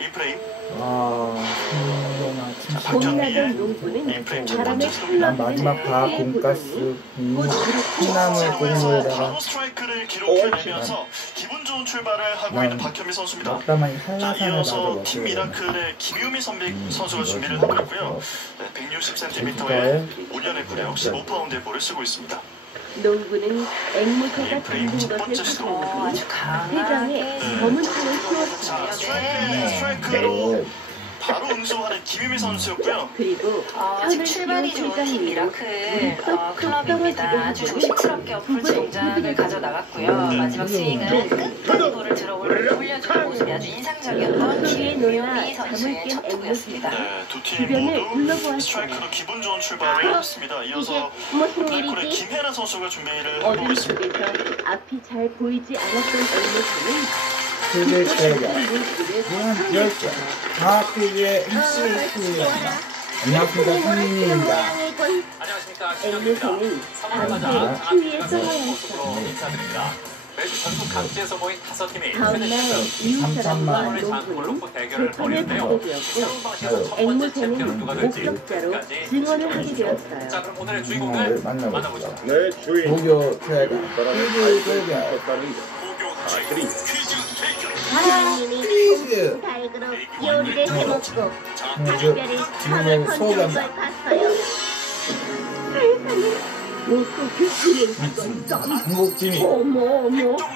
A프레임. 봄나던 농부는 바람에 난 마지막 다 돈가스 콩나물 국물에다가 스트라이크를 기록해내면서 기분 좋은 출발을 하고 있는 박현미 선수입니다. 먹다만 자, 한라산을 이어서 팀 맞아 미라클의 김유미 선수가 준비를 하고 있고요. 160cm의 5년의 구력 15파운드의 볼을 쓰고 있습니다. 농부는 앵무새가 A프레임 첫 둥근 번째 것을 시도. 보고 회장에 검은 통을 씌웠어요. 자, 스트라이크로 바로 응수하는 김유미 선수였고요. 그리고 아직 출발이 좋은 팀 미라클 클럽입니다. 아주 조심스럽게 어프로치 동작을 가져나갔고요. 마지막 스윙은 끝까지 볼을 올려주는 모습이 아주 인상적이었던 김유미 선수의 첫 투구였습니다. 네, 두 팀 주변을 모두 둘러보았어요. 스트라이크로 기분 좋은 출발을 했습니다. 이어서 무슨 블랙홀의 일이지? 김혜나 선수가 준비를 하고 어둠 있습니다. 속에서 앞이 잘 보이지 않았던 앵무새는 세계 최고 무한 열정 과학계의 MC입니다. 안녕하십니까 손님입니다. 안녕하십니까. 앵무새는 밤새 추위에 썰어야 했어요. 인사드립니다. 매주 전국 각지에서 모인 5팀이 다음날 이웃사람과 농부는 재판을 받게 되었고 앵무새는 목격자로 증언을 하게 되었어요. 자, 그럼 오늘의 주인공을 만나보죠. 네, 주인 도교 최고 퀴즈 대결 하나님이 달그로 요리를 해먹고 특별히 상을 건지는 걸 봤어요. 세상에 무슨 규칙이 한국팀이 어머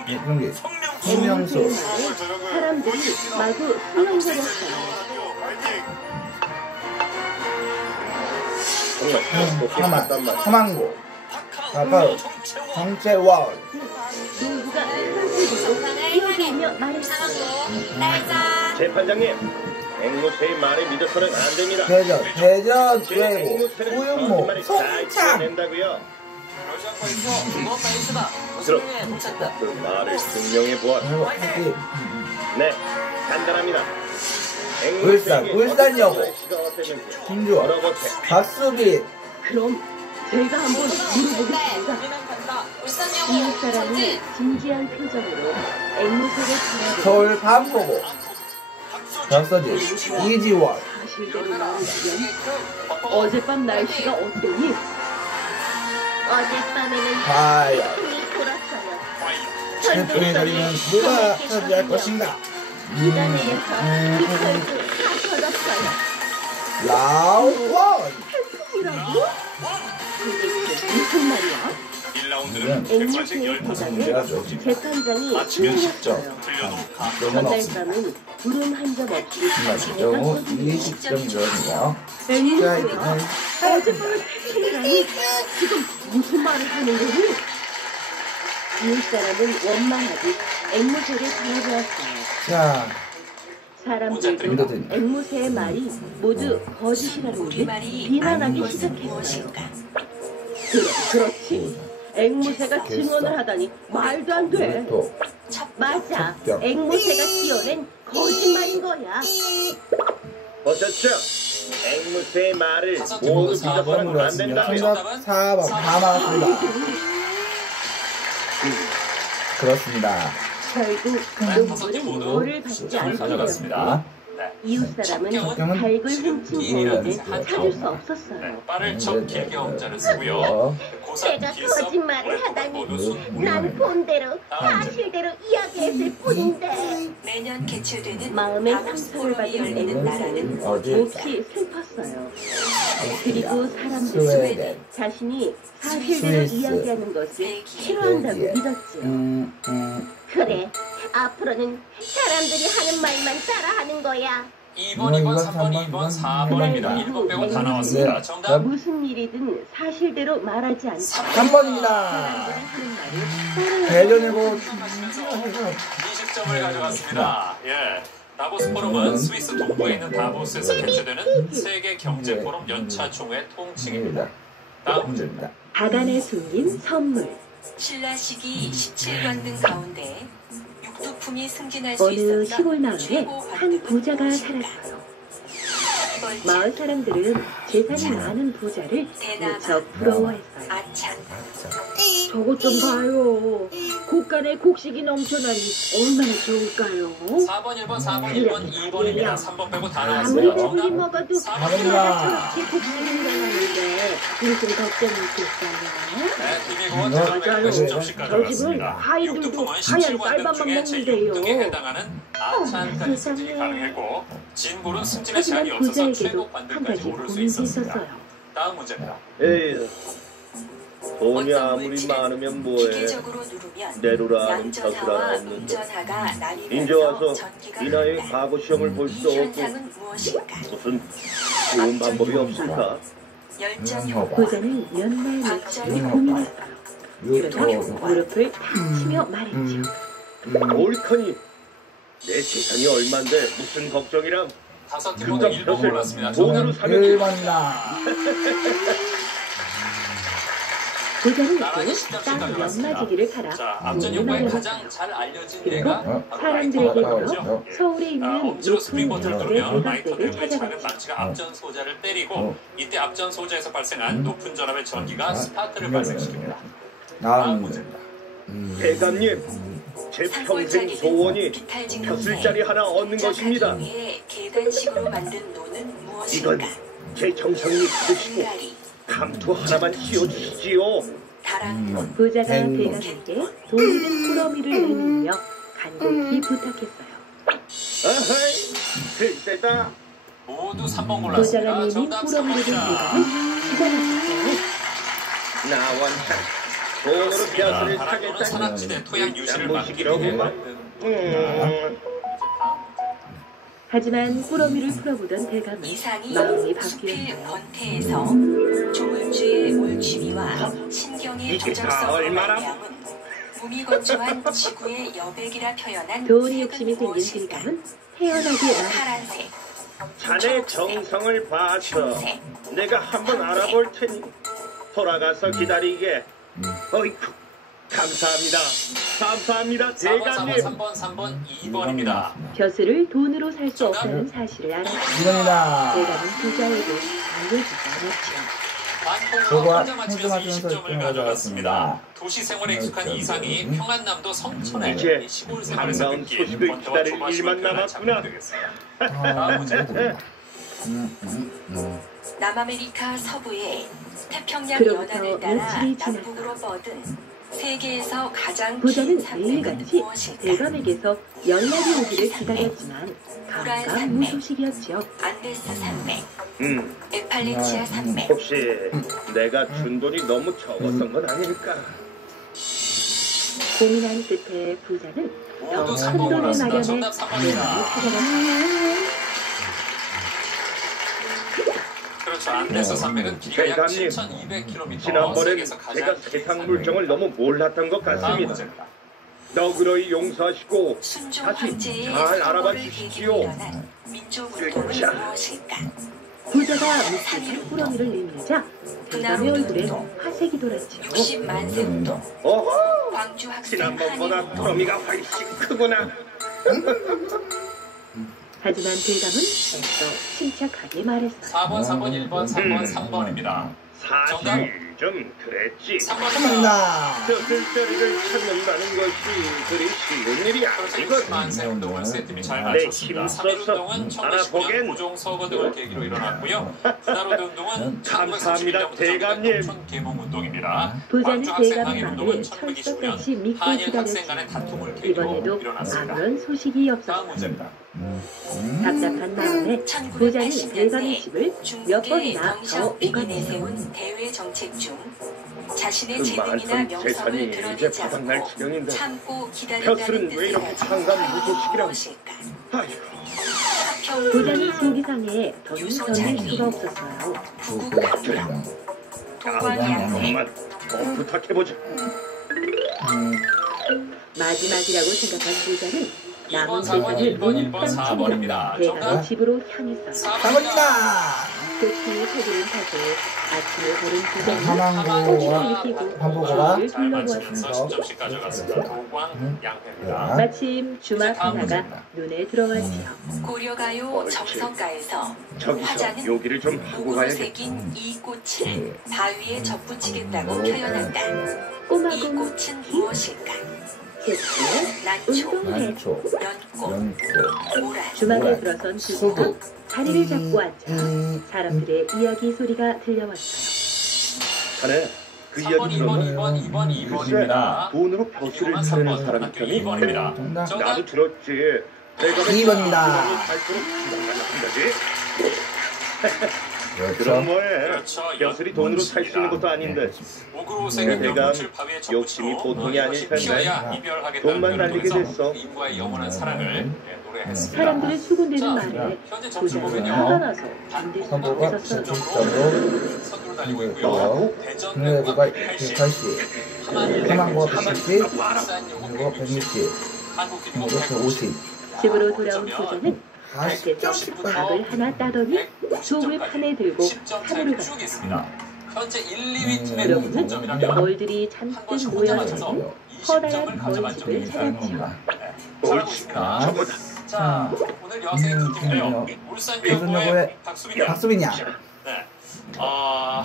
경기 김명수 사람들이 마구 수영거렸어요. 사망고 바로 정채월 농부가 사람들로 뛰어들며 말했어요. 재판장님, 앵무새의 말에 믿어서는 안 됩니다. 대전 외고 우윤모 송창 낸다고요? 그럼 그 말을 증명해 보았습니다. 네, 간단합니다. 울산여고 김주원 박수빈 그럼 제가 한번 물어보겠습니다. 이웃 사람이 진지한 표정으로 앵무새를 바라보고 서울 밤보고 박서진 이지원 사실대로 말하자면 어젯밤 날씨가 어땠니? 어젯밤에는 과연 태풍이 불었어요. 태풍의 자리는 누가 차지할 것인가? 비가 내려서 빗털도 다 젖었어요. 라우원 태풍이라고? 도대체 무슨 말이야? 1라운드는 앵무새의 대답에 재판장이 증언했어요. 그날 밤은 구름 한 점 없이 경우 20점 들어오네요. 앵무새야, 어젯밤에 태풍이라니? 지금 무슨 말을 하는 거니? 이웃사람은 원망하듯 앵무새를 바라보았어요. 자, 사람들도 앵무새의 말이 모두 거짓이라는 듯 비난하기 시작했어요. 그렇지. 앵무새가 증언을 하다니 말도 안 돼. 맞아. 앵무새가 띄어낸 거짓말인 거야. 어쩌죠? 앵무새의 말을 모두 믿어서는 안 된다고요. 정답 4번 다 맞았습니다. 그렇습니다. 결국 농부는 뭐를 받지 않게 되었습니다. 이웃 사람은 닭을 훔친 고인을 찾을 수 없었어요. 빠를 첫 길게 엄자를 쓰고요. 내가 거짓말을 하다니 난 본대로 사실대로 이야기했을 뿐인데. 매년 개최되는 마음의 상처를 받은 앵무새는 몹시 슬펐어요. 그리고 사람들은 자신이 사실대로 이야기하는 것을 싫어한다고 믿었지요. 그래, 앞으로는 사람들이 하는 말만 따라하는 거야. 2번, 2번, 3번, 2번, 4번입니다. 1번 빼고 다 나왔습니다. 정답. 무슨 일이든 사실대로 말하지 않고 3번입니다. 대전이고 20점을 가져갔습니다. 예. 다보스 포럼은 스위스 동부에 있는 다보스에서 개최되는 세계 경제 포럼 연차 총회 통칭입니다. 다음 문제입니다. 바간에 숨긴 선물. 신라시기 17관등 가운데 육두품이 승진할 수 어느 있었던 시골 마을에 최고 한 관등은 부자가 무엇일까요? 살았어요. 번째, 마을 사람들은 재산이 많은 부자를 무척 부러워했어요. 아찬. 저것 좀 봐요. 곳간에 곡식이 넘쳐나니 얼마나 좋을까요? 4번, 1번, 4번, 1번, 2번입니다. 3번 빼고 다 아무리 나왔어요. 배불리 정답. 먹어도 사번이다. 저렇게 곡식이 늘어나는데 무슨 걱정이 있겠어요? 네, 김희구와 대전에게 10점씩 저 집은 가져갔습니다. 과일들도 육두품은 하얀 17관등 쌀밥만 중에 먹는데요. 제6등에 해당하는 아찬까지 승진이 세상에. 가능했고 진골은 승진의 하지만 제한이 없어서 부자에게도 최고 한 관등까지 가지 오를 수 고민이 있었습니다. 있었어요. 다음 문제입니다. 에이, 돈이 아무리 많으면 뭐해. 기계적으로 누르면 내로라는 양전하와 벼슬아 없는데. 운전하가 이제 나뉘면서 와서 전기가 이 나이에 흐른다. 과거 시험을 볼 이 수 없고 현상은 무엇일까? 무슨 좋은 방법이 없을까? 열전 효과, 부자는 몇 날 며칠 고민했어요. 그러다 무릎을 탁 치며 말했죠. 옳거니 내 재산이 얼만데 무슨 걱정이람. 5팀 모두 1번 골랐습니다. 돈으로 정답. 사면 1번이다. 부자는 나란히 또 10점씩 땅 가져갔습니다. 연마지기를 갈아 자, 앞전 돈을 효과에 마련했어요. 가장 잘 알려진 그리고 예가 바로 사람들에게 라이터 물어 대거죠. 서울에 있는 엄지로 높은 스프링 버튼을 건물의 누르면 라이터 대각대를 대구의 작은 찾아갔죠. 망치가 앞전 소자를 때리고 이때 앞전 소자에서 발생한 높은 전압의 전기가 스파트를 발생시킵니다. 다음 문제입니다. 대감님, 제 평생 소원이 벼슬자리 하나 얻는 것입니다. 계단식으로 만든 노는 이건 무엇일까? 제 정성이 받으시고 한가리, 감투 하나만 씌워주시지요. 다랑문, 부자가 음. 대감에게 돈 든 꾸러미를 내밀며 간곡히 부탁했어요. 아하이, 글쎄다. 모두 3번 부자가 골랐습니다. 내민 정답 꾸러미를 든 3번입니다. 대감은 기다렸어요. 나 원참 돈으로 벼슬을 다랑도는 타겠다니. 산악지대 토양 유실을 막기 양보시키라고 위해 막. 만든 하지만 꾸러미를 풀어보던 대감은 이상이 마음이 수필 바뀌었어요. 권태에서 조물주의 올취미와 신경의 이게 다 조절성으로 얼마나? 말미암은 무미건조한 지구의 여백이라 표현한 돈이 욕심이 색은 생긴 무엇일까? 대감은 태연하게 말했어요. 파란색, 자네 정성을 봐서 흰색, 내가 한번 알아볼 테니 돌아가서 기다리게. 어이쿠, 감사합니다. 감사합니다, 4번, 대감님. 3번, 3번, 2번입니다. 벼슬을 돈으로 살 수 없다는 사실을 알았어요. 2번이다. 대감은 부자에게 알려주지 않았죠. 반포구가 혼자 맞추면서 맞추면서 20점을 가져갔습니다. 도시 생활에 익숙한 이상이 평안남도 성촌에 이제 시골 생활에서 반가운 느낀 소식을 권태와 기다릴 조바심을 일만 표현한 남았구나. 장면 되겠습니다. 다음 문제입니다. 남아메리카 서부의 태평양 그로부터 연안을 따라 며칠이 남북으로 뻗은 세계에서 가장 긴 부자는 산맥은 매일같이 무엇일까? 대감에게서 연락이 오기를 기다렸지만 가감 무소식이었죠. 안데스 산맥, 음, 에팔레치아 산맥, 혹시 내가 준 돈이 너무 적었던 건 아닐까? 고민한 끝에 부자는 더 모두 큰 3번 돈을 골랐습니다. 마련해 정답 3번입니다. 대감을 찾아갔어요. 그렇죠. 안데스 산맥은 길이가 약 대감님, 7,200km. 지난번엔 세계에서 제가 가장 긴 세상 산맥. 물정을 너무 몰랐던 것 다음 같습니다. 문제입니다. 너그러이 용서하시고 순종 다시 황제의 잘 알아봐 서거를 주십시오. 계기로 일어난 민족운동은 자. 무엇일까? 부자가 묵직한 꾸러미를 내밀자 대감의 얼굴에 화색이 돌았죠. 60만 세 운동, 어허! 광주 학생 지난번보다 한인 운동, 프로미가 훨씬 크구나. 하지만 대감은 애써 침착하게 말했어요. 4번, 4번, 1번, 3번, 3번입니다. 사실 좀 그랬지. 3번입니다. 벼슬자리를 찾는다는 것이 그리 쉬운 일이 아니거든. 만세 운동을 세팀이 잘 내 맞췄습니다. 힘 3일 써서 운동은 알아보겐. 1919년 고종 서거 등을 계기로 일어났고요. 분화로드 운동은 감사합니다, 1941년부터 대감님. 농촌 계몽 운동입니다. 부자는 광주 학생 대감의 항일 운동은 말을 1929년 철석같이 믿고 한일 학생 간의 기다렸지만 다툼을 계기로 이번에도 일어났습니다. 아무런 소식이 다음 없었어요. 문제입니다. 답답한 마음에 부자는 대감의 집을 몇 중국의 번이나 더 덩샤오핑이 오갔어요. 내세운 대외 정책 중 자신의 그 재능이나 많던 명성을 재산이 이제 드러내지 바닥날 않고 지경인데 참고 기다린다는 벼슬은 왜 이렇게 뜻을 항상 가진 무소식이라고. 무엇일까? 아이고, 부자는 속이 상해 더는 견딜 수가 없었어요. 부국강남, 도광양대, 한번만 꼭 부탁해보자. 마지막이라고 생각한 부자는 남은 2번, 4번, 재산을 1번, 몽땅 4번입니다. 챙겨 대감의 정답 집으로 향했어요. 4번입니다. 도끼의 소리를 타고 아침을 걸은 부자는 하만고와 느끼고 한보고가 주위를 잘 맞히면서 둘러보았습니다. 10점씩 가져갔습니다. 도광 양패입니다. 마침 주막 이제 다음 하나가 문제입니다. 눈에 들어왔지요. 고려가요 정성가에서 저기서 화자는 여기를 좀 하고 목으로 가야겠다. 새긴 이 꽃을 바위에 접붙이겠다고 표현한다. 이 꼬마곰 꽃은 무엇일까? 제수 난초, 운동회 난초, 연꽃, 연꽃, 모란. 주막에 들어선 부자가 자리를 잡고 앉자 사람들의 이야기 소리가 들려왔어요. 자네 그 3번, 이야기 2번, 들었나? 2번, 2번, 2번입니다. 돈으로 벼슬을 타려는 사람이 있더니 2번입니다. 정답. 정답 나도 들었지. 내가 2번입니다. 갈수록 기분만 나쁜 거지. 그럼 그렇죠. 뭐해? 그렇죠. 벼슬이 돈으로 살 수 있는 것도 아닌데 목으로 새긴 내가 연꽃을 바위에 욕심이 접붙이고 보통이 아닐 이것이 텐데. 피어야 이별하겠다는 돈만 표현을 날리게 통해서 됐어. 부인과의 영원한 사랑을 노래했습니다. 사람들의 수군대는 자, 말에 현재 점수 부자는 보면요. 화가 나서 견딜 수 선보가 없었어요. 10점으로 선두를 달리고 있고요. 있고요. 대전 금요일고가 180, 180, 하만고가 160, 일산 요금 그리고 160, 한국 기록 그리고 150. 150. 집으로 돌아온 부자는 40. 밖에서 밥을 하나 따더니 속을 판에 들고 10점 산으로 차이로 갔어요. 쭉 있습니다. 현재 1, 2위 팀의 그러고는 동점이라면 벌들이 한 잔뜩 번씩 혼자 맞춰서 모여있는 20점을 커다란 가져간 적이 벌집을 찾았지요. 겁니다. 잘하고 있습니다. 자, 오늘 여세 팀인데요. 울산 여고의 여고의 박수빈. 박수빈이야. 네.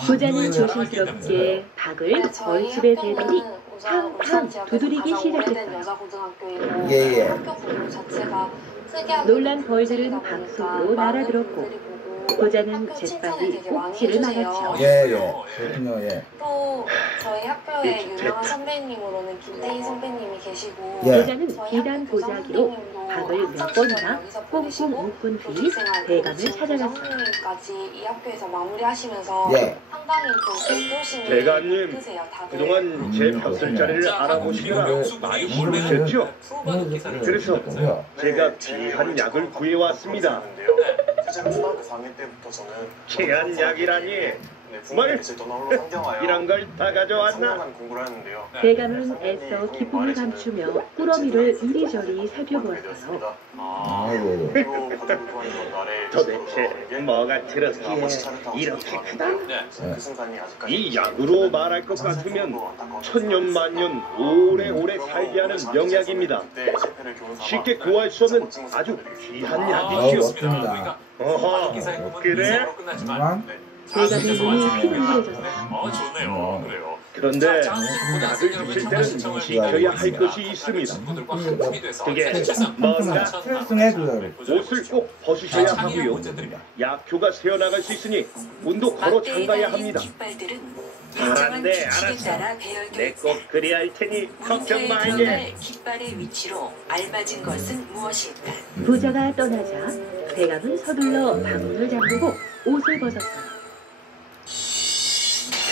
부자는 자랑하기 때문에 조심스럽게 박을 벌집에 대더니 탕탕 두드리기 시작했어요. 예, 예. 놀란 벌들은 방 속으로 날아들었고 부자는 재빨리 꼭지를 막았죠. 예, 예. 그렇군요, 예. 또 저희 학교에 유명한 선배님으로는 김태희 선배님이 계시고 예. 부자는 비단 보자기로 박을 몇 번이나 꽁꽁 묶은 뒤 대감을 찾아갔어요. 선생님까지 이 학교에서 마무리하시면서 예. 상당히 또 의도심이 대감님, 크세요 다들. 그동안 제 벼슬자리를 알아보시느라 많이 힘드셨죠? 그래서 제가 귀한 약을 구해왔습니다. 제가 초등학교 4학년 때부터 저는 귀한 약이라니 뭘 이런 걸 다 가져왔나? 공부를 하는데요. 대감은 애써 기쁨을 감추며 꾸러미를 이리저리 살펴보았어요. 아, 예, 예. 도대체 뭐가 들었기에 이렇게 크다? 네. 이 약으로 말할 것 같으면 천년만년 오래오래 살게 하는 명약입니다. 쉽게 구할 수 없는 아주 귀한 약이지요. 맞습니다. 어허, 그래? 정말? 대감의 눈이 휘둥그레졌어요. 좋네요. 그래요. 그런데 자, 약을 주실 때는 지켜야 할 것이 있습니다. 그게 뭔가 스트레스해줘야 옷을 꼭 벗으셔야 하고요. 약효가 새어나갈 수 있으니 문도 걸어 잠가야 합니다. 깃발들은 알았네, 규칙에 알았어. 따라 배열되어 내 꼭 그리 할 테니 걱정 문턱에 말게. 들어갈 깃발의 위치로 알맞은 것은 무엇일까? 부자가 떠나자 대감은 서둘러 방문을 잠그고 옷을 벗었어요.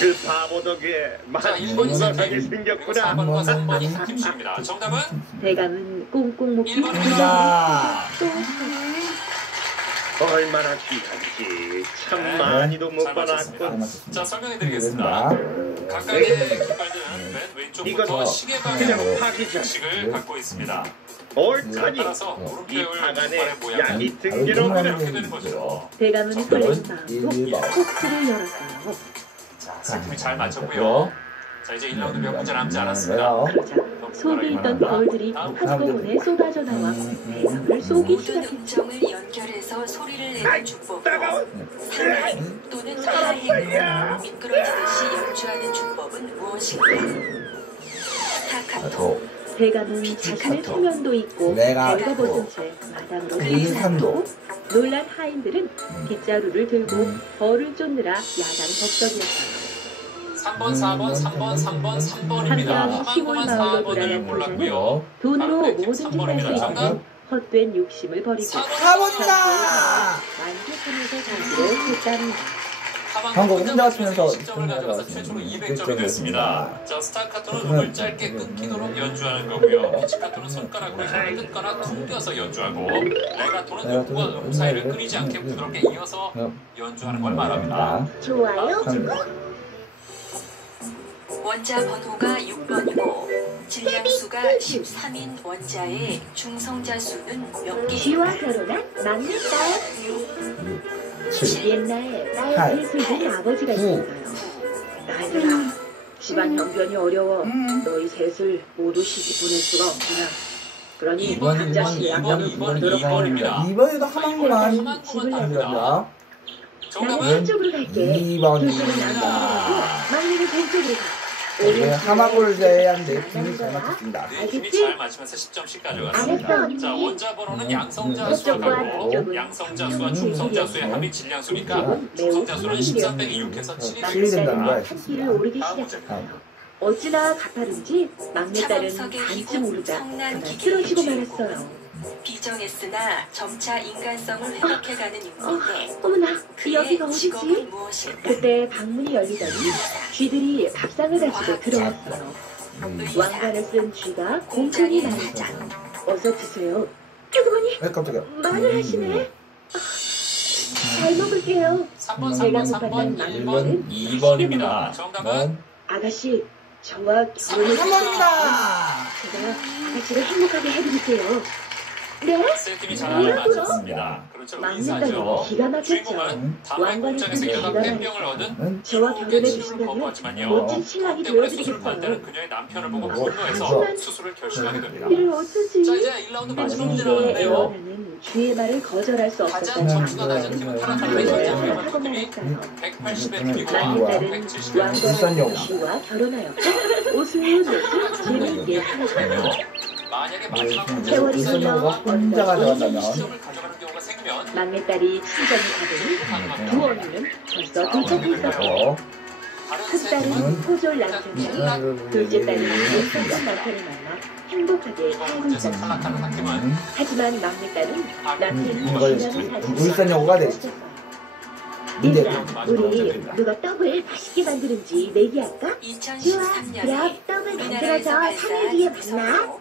그 바보 덕에 자, 많이 1번이 건강하게 팀, 그리고 생겼구나. 4번과 3번이 팀입니다. 정답은 대감은 꽁꽁 묶인 1번입니다. 자, 얼마나 귀한지 참 많이도 못 잘 맞췄습니다. 봐놨군. 자, 설명해드리겠습니다. 각각의 깃발들은 맨 왼쪽부터 이건 시계 그냥 방향으로 파기죠. 식을 갖고 있습니다. 옳다니 따라서 이 물음표의 방 안에 깃발의 모양은 약이 등기로 이렇게 되는 거죠. 대감은 설렌 마음으로 꼭지를 열었어요. 자, 세 팀이 잘 맞췄고요. 자, 이제 1라운드 몇 문제 남지 않았습니다. 그러자 속에 있던 벌들이 한꺼번에 쏟아져 나와 대감을 쏘기 모든 시작했죠. 음정을 연결해서 소리를 내는 주법으로 상행 또는 하행으로 미끄러지듯이 연주하는 주법은 무엇일까? 스타카토, 대감은 자신의 소면도 있고 내가 벌거벗은 채 마당으로 글리산도. 들이섰고 놀란 하인들은 빗자루를 들고 벌을 쫓느라 야단 법석이었어요. 3번, 4번, 3번, 3번, 3번입니다. 한편 시골 마을로 4번을 돌아간 몰랐고요. 돈으로 다른 팀 뭐든지 살 수 3번입니다. 있는 정답. 헛된 욕심을 버리고 4번이다! 만족하면서 살기로 했답니다. 한국 혼자 왔으면서 10점을 가져가서 최초로 200점이 됐습니다. 자, 스타카토는 그러면 음을 짧게 끊기도록 연주하는 거고요. 피치카토는 손가락으로 혀를 끝거나 퉁겨서 연주하고 레가토는 음과 음 사이를 끊이지 않게 부드럽게 이어서 연주하는 걸 말합니다. 좋아요. 원자 번호가 6번이고 질량수가 13인 원자의 중성자 수는 몇 쥐와 개일까요? 결혼한 막내딸. 7, 옛날 팔, 딸 셋을 둔 아버지가 있었어요. 딸들아, 집안 형편이 어려워. 너희 셋을 모두 시집 보낼 수가 없구나. 그러니 이번, 한 자씩 이번, 양육을 이번, 들어가야 이번입니다. 한다. 이번에도 하나만 집을 합니다. 나는 정답은 왼쪽으로 갈게. 2번입니다. 둘째는 남쪽으로 가고 막내는 왼쪽으로 가. 네, 하마골 제외한데 팀이 잘 맞췄습니다. 네, 팀이 잘 맞추면서 10점씩 가져갔습니다. 알았어. 자, 원자 번호는 양성자 이쪽과 수하고 이쪽은 양성자 수와 중성자 수의 합이 질량수니까 중성자 수는 13 빼기 6해서 7이 칠이 된다는 거야. 한 끼를 오르기 다음 시작했어요. 어찌나 가파른지 막내딸은 반쯤 오르자 그만 쓰러지고 말았어요. 비정했으나 점차 인간성을 회복해가는 인물인데 어머나, 여기가 그의 어디지? 직업은 무엇일까? 그때 방문이 열리더니 쥐들이 밥상을 가지고 들어왔어요. 왕관을 쓴 쥐가 공평히 말했죠. 어서 드세요. 아주머니, 깜짝이야. 말을 하시네. 잘 먹을게요. 3번, 제가 3번, 3번, 못하는 1번, 2번입니다. 정답은 아가씨, 저와 결혼을 감사합니다. 제가 아가씨를 행복하게 해드릴게요. 네? 세 팀이 잘 맞췄습니다. 그렇죠, 막내딸이 의사죠. 기가 막혔죠. 주인공은 다만 공장에서 일어난 폐병을 얻은 저와 결혼해 치료를 주시면 거부하지만요. 멋진 신랑이 때문에 수술을 되어드리겠어요. 받는 그녀의 남편을 보고 뭐, 분노해서 하지만 수술을 결심하게 됩니다. 이를 어쩌지? 자, 이제 1라운드 마지막 문제 이제 나왔는데요. 에어나는 쥐의 말을 거절할 수 가장 없었어요. 점수가 낮은 팀은 타락하는 결혼을 현장을 하고 팀이 말았어요. 180의 비교와 막내딸은 170의 왕건한 쥐와 결혼하였고 웃을 재미있게 살았어요. 만약에 마지막 문제에서 세월이 우선이 흘러 혼자 가져간다면 시점을 가져가는 경우가 생기면 막내딸이 친정에 가더니 두 언니는 벌써 도착했었고 다른 세 큰딸은 팀은 포졸 남편이고 둘째 딸은 못생긴 남편을 만나 행복하게 이번 살고 문제에서 있었어요. 탈락하는 한 팀은 하지만 막내딸은 남편이 이걸 지나는 사실을 울산여고가 돼. 이제 얘들아, 우리 누가 떡을 맛있게 만드는지 내기할까? 좋아, 2013년에 그럼 떡을 우리나라에서 만들어서 3일 뒤에 발사한 만나. 위성으로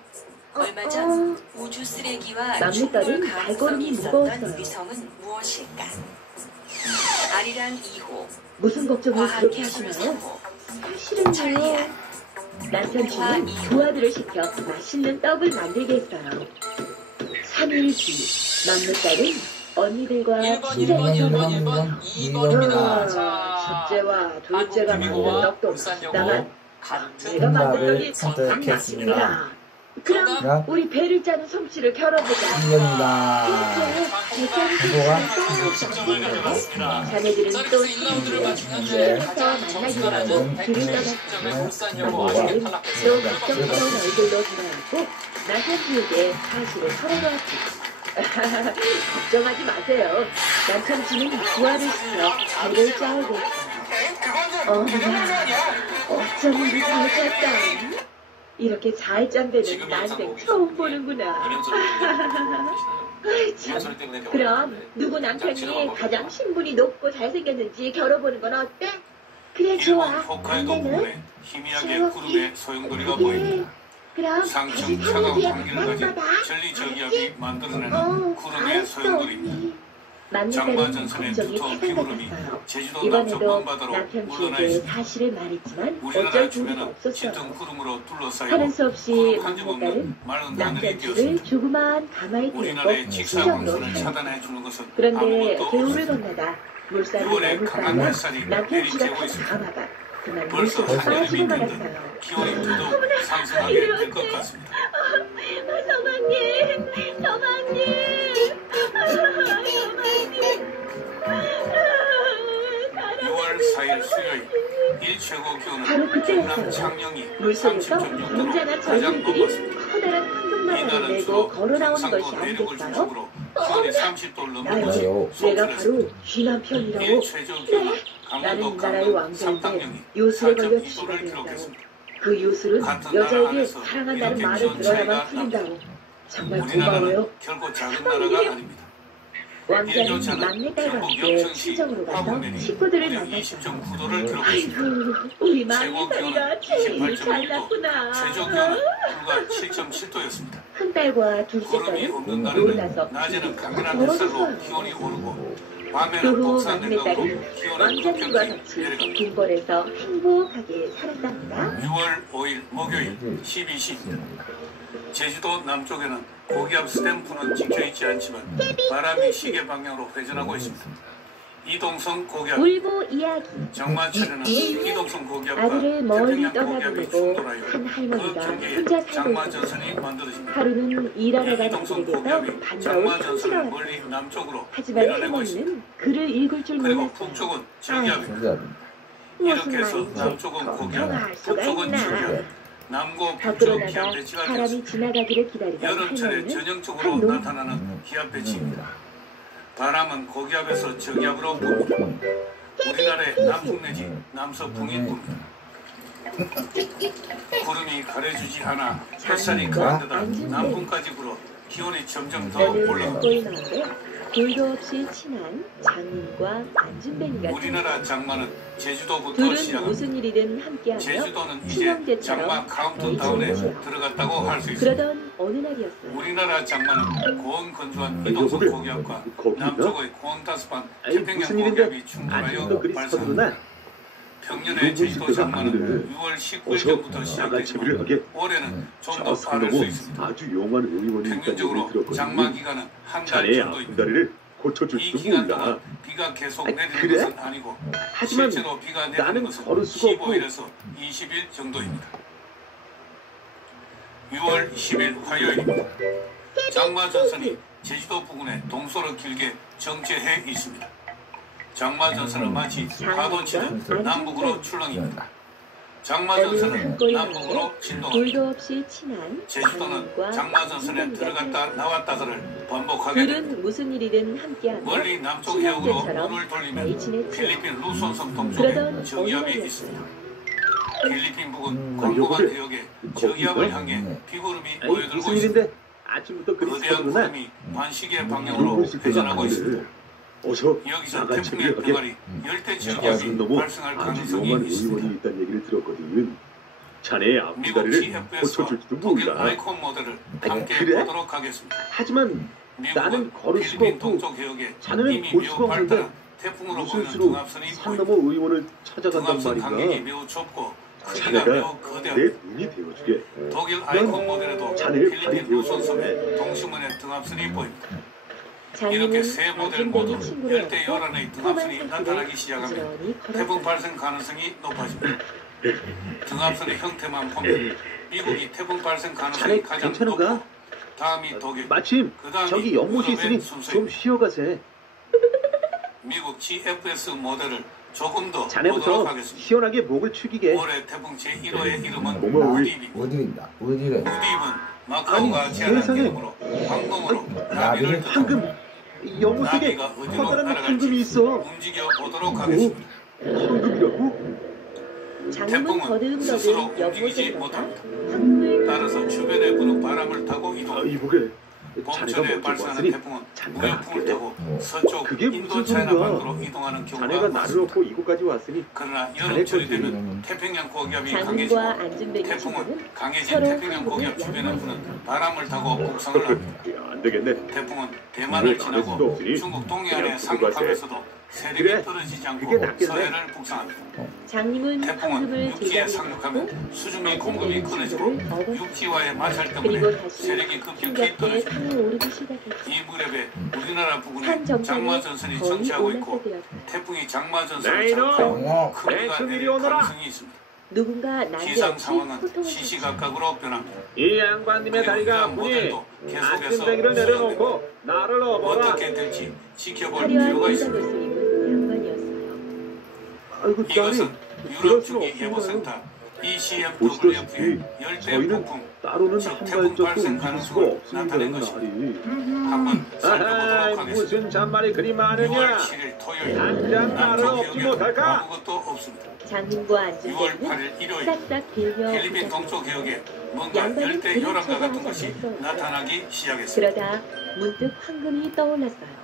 얼마 전 우주 쓰레기와 막내딸은 충돌 발걸음이 가능성이 있었던 무거웠어요. 위성은 무엇일까? 아리랑 2호, 무슨 걱정을 그렇게 과학기술 하시나요? 3호, 실은요. 천리안, 남편 씨는 두 아들을 시켜 맛있는 떡을 만들게 했어요. 3일 뒤 막내딸은 언니들과 1번, 친정에서 1번, 먹었어요. 2번입니다. 자, 첫째와 둘째가 만든 한국팀이고와 떡도 울산여고 맛있다만 같은 내가 만든 정답을 떡이 선택했습니다. 맛있습니다. 그럼 우리 배를 짜는 솜씨를 겨뤄보자. 이겁니다. 한국가 50점을 가져갔습니다. 자네들은 자, 또 이렇게 1라운드를 맞춘 현재 시에서 가장 점수가 만나기로 낮은 하고 길을 170점의 울산여고 떠났고 아쉽게 또 탈락했습니다. 걱정스러운 얼굴로 돌아왔고 남편씨에게 사실을 털어놓았지. 걱정하지 마세요. 남편씨는 부하를 시켜 배를 짜오고 있어요. 어쩜 이리 잘 짰다. 이렇게 잘 짠 배는 난생 처음 보는구나. 아이, 참. 그럼 누구 남편이 가장 신분이 높고 잘생겼는지 겨뤄보는 건 어때? 그래 좋아. 안내는 희미하게 구름에 소용돌이가 보입니다. 그럼 상층 다시 차가운 3일 뒤에 공기를 가진 만나봐다. 전리저기압이 만들어내는 구름의 알았어, 소용돌이입니다. 언니. 장마 막내딸은 전선의 걱정이 두터운 태산 비구름이 같았어요. 제주도 이번에도 남쪽 먼바다로 남편씨에게 물러나 있습니다. 사실을 말했지만 우리나라 어쩔 도리가 주변은 없었어요. 짙은 구름으로 둘러싸이고 하는 수 없이 구름 한 점 없는 막내딸은 맑은 하늘이 남편씨를 되었습니다. 조그만 가마에 우리나라의 태우고 직사 시정으로 광선을 가요. 차단해 주는 것은 그런데 아무것도 개울을 없습니다. 건너다 물살이 6월에 너무 강한 빠면 햇살이 남편씨가 내리쬐고 탄 있습니다. 가마가 그만 벌써 물속에 한여름이 빠지고 된다. 말았어요. 기온이 더더욱 상승하게 될 것 같습니다. 서방님, 서방님, 서방님. 6월 4일 수요일 일최고 바로 기온은 그때였어요. 경남 창녕이 물속에서 37.6도로 공자나 가장 전설들이 높았습니다. 커다란 황금마다를 이날은 메고 주로 걸어 나오는 경상도 것이 내륙을 아니겠어요? 중심으로 기온이 30도를 넘는 나요. 곳이 내가 속출했습니다. 바로 쥐남편이라고. 일최저 기온은 그래, 나는 강원도 이 나라의 강릉 왕자인데 삼당령이 요술에 걸려 쥐가 4.2도를 된다고. 기록했습니다. 그 요술은 같은 나라 여자에게 안에서 사랑한다는 이렇게 말을 기온 들어야만 차이가 풀린다고. 정말 고마워요. 우리나라는 결코 작은 나라가 아닙니다. 왕자는 일교차는 막내딸과 경북 함께 영천시 친정으로 가서 화곡면이 식구들을 무려 만났어요. 20.9도를 기록했습니다. 아이고, 우리 최고 막내딸이가 제일 28.6도, 잘났구나. 최저 기온은 불과 7.7도였습니다. 큰 딸과 구름이 둘째 없는 딸은 놀고 날에는 나서 낮에는 강렬한 햇살로 기온이 오르고 밤에는 그 후 복사한 냉각으로 막내딸은 기온은 왕자님과 급격히 같이 내려갑니다. 궁궐에서 행복하게 살았답니다. 6월 5일 목요일 12시 제주도 남쪽에는 고기압 스탬프는 찍혀있지 않지만 바람이 시계 방향으로 회전하고 있습니다. 이동성 고기압 울보 이야기. 장마철에는 이동성 고기압과 아들을 멀리 태평양 고기압이 떠나보내고 충돌하여 한 그 할머니가 경계에 혼자 살고 장마전선이 있었어요. 만들어집니다. 하루는 일하러 간 이동성 아들에게서 고기압이 반가운 장마전선을 편지가 왔어요. 멀리 남쪽으로 하지만 밀어내고 있습니다. 할머니는 글을 읽을 줄 그리고 몰랐어요. 북쪽은 저기압입니다. 진짜 이렇게 무슨 해서 말인지 남쪽은 고기압, 통할 수가 북쪽은 있나. 저기압, 남고 밖으로 북쪽 나가 기압 배치가 사람이 되었습니다. 지나가기를 기다리던 여름철에 할머니는 전형적으로 한 농- 나타나는 기압 배치입니다. 바람은 고기압에서 저기압으로 붑니다. 우리나라의 남풍 내지 남서풍이 붑니다. 구름이 가려주지 않아 햇살이 가는 데다 남풍까지 불어 기온이 점점 더 어느 올라갑니다. 산골 마을에 둘도 없이 친한 장인과 안준뱅이가 우리나라 장마는 제주도부터 둘은 시작합니다. 무슨 일이든 함께하며 제주도는 이제 친형제처럼 장마 카운트다운에 들어갔다고 할 수 있습니다. 그러던 어느 날이었어요. 우리나라 장마는 고온 건조한 이동성 고기압과 남쪽의 고온 따스한 태평양 무슨 일인데 고기압이 충돌하여 아직도 그리 발생합니다. 서두르나? 평년의 제주도 장마는 6월 어서 19일부터 나가체비를 시작되지만 하게. 올해는 좀 저 더 산 빠를 넘어 수 있습니다. 아주 용한 의원이 있다는 평균적으로 얘기를 장마 들었거든요. 기간은 한 달 자네의 정도입니다. 앞다리를 이 고쳐줄지도 기간 몰라. 동안 비가 계속 내리는 그래? 것은 아니고 하지만 실제로 비가 내리는 나는 것은 걸을 수가 없고 15일에서 20일 정도입니다. 6월 10일 화요일입니다. 장마 전선이 제주도 부근에 동서로 길게 정체해 있습니다. 장마 전선은 마치 파도 치듯 남북으로 출렁입니다. 장마 어느 전선은 산골 남북으로 마을에 진동합니다. 둘도 없이 친한 제주도는 장인과 장마 전선에 안준뱅이가 들어갔다 살았어요. 나왔다를 반복하게 됩니다. 둘은 무슨 일이든 함께하며 멀리 남쪽 해역으로 친형제처럼 눈을 돌리면 잘 지냈죠. 필리핀 루손섬 동쪽에 그러던 저기압이 어느 있습니다. 필리핀 부근 여보게, 광범한 해역에 저기압을 거기가? 향해 비구름이 아이, 모여들고 무슨 있습니다. 일인데 아침부터 그리 거대한 서두르나? 구름이 반시계 방향으로 놀고 있을 때가 회전하고 아닌데. 있습니다. 어서 여기서 나가체비를 태풍의 하게. 병아리 열대 산 저기압이 넘어 발생할 아주 가능성이 용한 있습니다. 의원이 있다는 얘기를 들었거든. 자네의 미국 앞다리를 GFS와 고쳐줄지도 독일 몰라. 아이콘 모델을 함께 그래? 보도록 하겠습니다. 하지만 나는 미국은 걸을 수가 필리핀 없고 동쪽 해역에 자네는 이미 볼 매우 수가 없는데 발달한 태풍으로 무슨 보이는 수로 등압선이 산 보입니다. 넘어 의원을 찾아간단 등압선 간격이 말인가? 매우 좁고 크기가 자네가 매우 내 거대합니다. 눈이 되어주게. 독일 아이콘 모델에도 자네를 필리핀 발이 루손섬에 되어주게. 동심원의 등압선이 보입니다. 장인은 이렇게 세 모델 모두 안준뱅이 친구를 열대 얻고 요란의 등압선이 험한 나타나기 산길을 시작하면 부지런히 태풍 걸었어요. 발생 가능성이 높아집니다. 등압선의 형태만 보면 미국이 태풍 발생 가능성이 자네 가장 괜찮은가? 높고 다음이 독일, 마침 그다음이 저기 연못이 있으니 유럽의 좀 순서입니다. 쉬어가세. 미국 GFS 모델을 조금 더 보도록 자네부터 하겠습니다. 시원하게 목을 축이게. 올해 태풍 제1호의 이름은 뭐뭐 우디입니다. 어디 있나? 어디래? 우디입은 마카오가 아니, 제안한 세상에. 이름으로 황금으로 나비를 나비를 뜻합니다. 황금. 연못 속에 나비가 어디로 커다란 날아갈지 황금이 있어. 움직여 보도록 하겠습니다. 황금이라고? 장님은 태풍은 스스로 거듭거듭 움직이지 연못에 가서 못합니다. 황금을 따라서 주변에 부는 바람을 타고 아, 이동합니다. 이보게. 자네가 봄철에 먼저 발생하는 왔으니 태풍은 잠깐 무역풍을 할게. 타고 서쪽 그게 무슨 인도차이나 소리야? 반도로 이동하는 경우가 자네가 나를 많습니다. 얻고 이곳까지 왔으니 그러나 자네 여름철이 거지. 되면 태평양 고기압이 장인과 강해지고 안준뱅이 태풍은 친구는 강해진 서로 태평양 고기압 황금을 주변에 부는 양보했어요. 바람을 타고 북상을 합니다. 야, 안 되겠네. 태풍은 대만을 나갈 수도 지나고 없으니 중국 동해안에 그냥 상륙하면서도 세력이 그래, 떨어지지 그게 않고 낫겠네. 서해를 북상합니다. 장님은 태풍은 황금을 육지에 제자리에 상륙하면 놓고 수중의 공급이 끊어지고 친구를 얻었어요. 육지와의 마찰 그리고 때문에 다시 세력이 급격히 힘겹게 떨어집니다. 산에 오르기 시작했죠. 이 무렵에 우리나라 부근에 산 정상에 장마 전선이 거의 정체하고 있고 올랐을 때였어요. 태풍이 장마 전선을 네, 이놈! 장악하고 어, 큰 비가 대충 내릴 이리 오너라! 가능성이 있습니다. 누군가 기상 난데없이 상황은 소통을 했어요. 시시각각으로 변합니다. 이 양반님의 다리가 아프니 모델도 계속해서 안준뱅이를 내려놓고 나를 업어라. 어떻게 될지 지켜볼 화려한 필요가 의상을 있습니다. 입은 양반이었어요. 아이고 딸이 이것은 그럴 유럽 수는 주기 없어요. 예보센터 보시다시피 ECMWF의 열대 저희는 폭풍 따로는 즉 한 태풍 발짝도 발생 움직일 수가 가능성을 없습니다. 나타낸 것입니다. 날이. 한번 살펴보도록 아하, 하겠습니다. 무슨 잔말이 그리 6월 많으냐? 7일 토요일 당장 나를 남쪽 업지 해역에 못할까? 아무것도 없습니다. 장님과 6월 안준뱅이는 8일 일요일 싹싹 빌며 필리핀 웃었어요. 동쪽 해역에 뭔가 양반은 열대 그런 요란과 같은 소리하지 것이 않았어요. 나타나기 시작했습니다. 그러다 문득 황금이 떠올랐어요.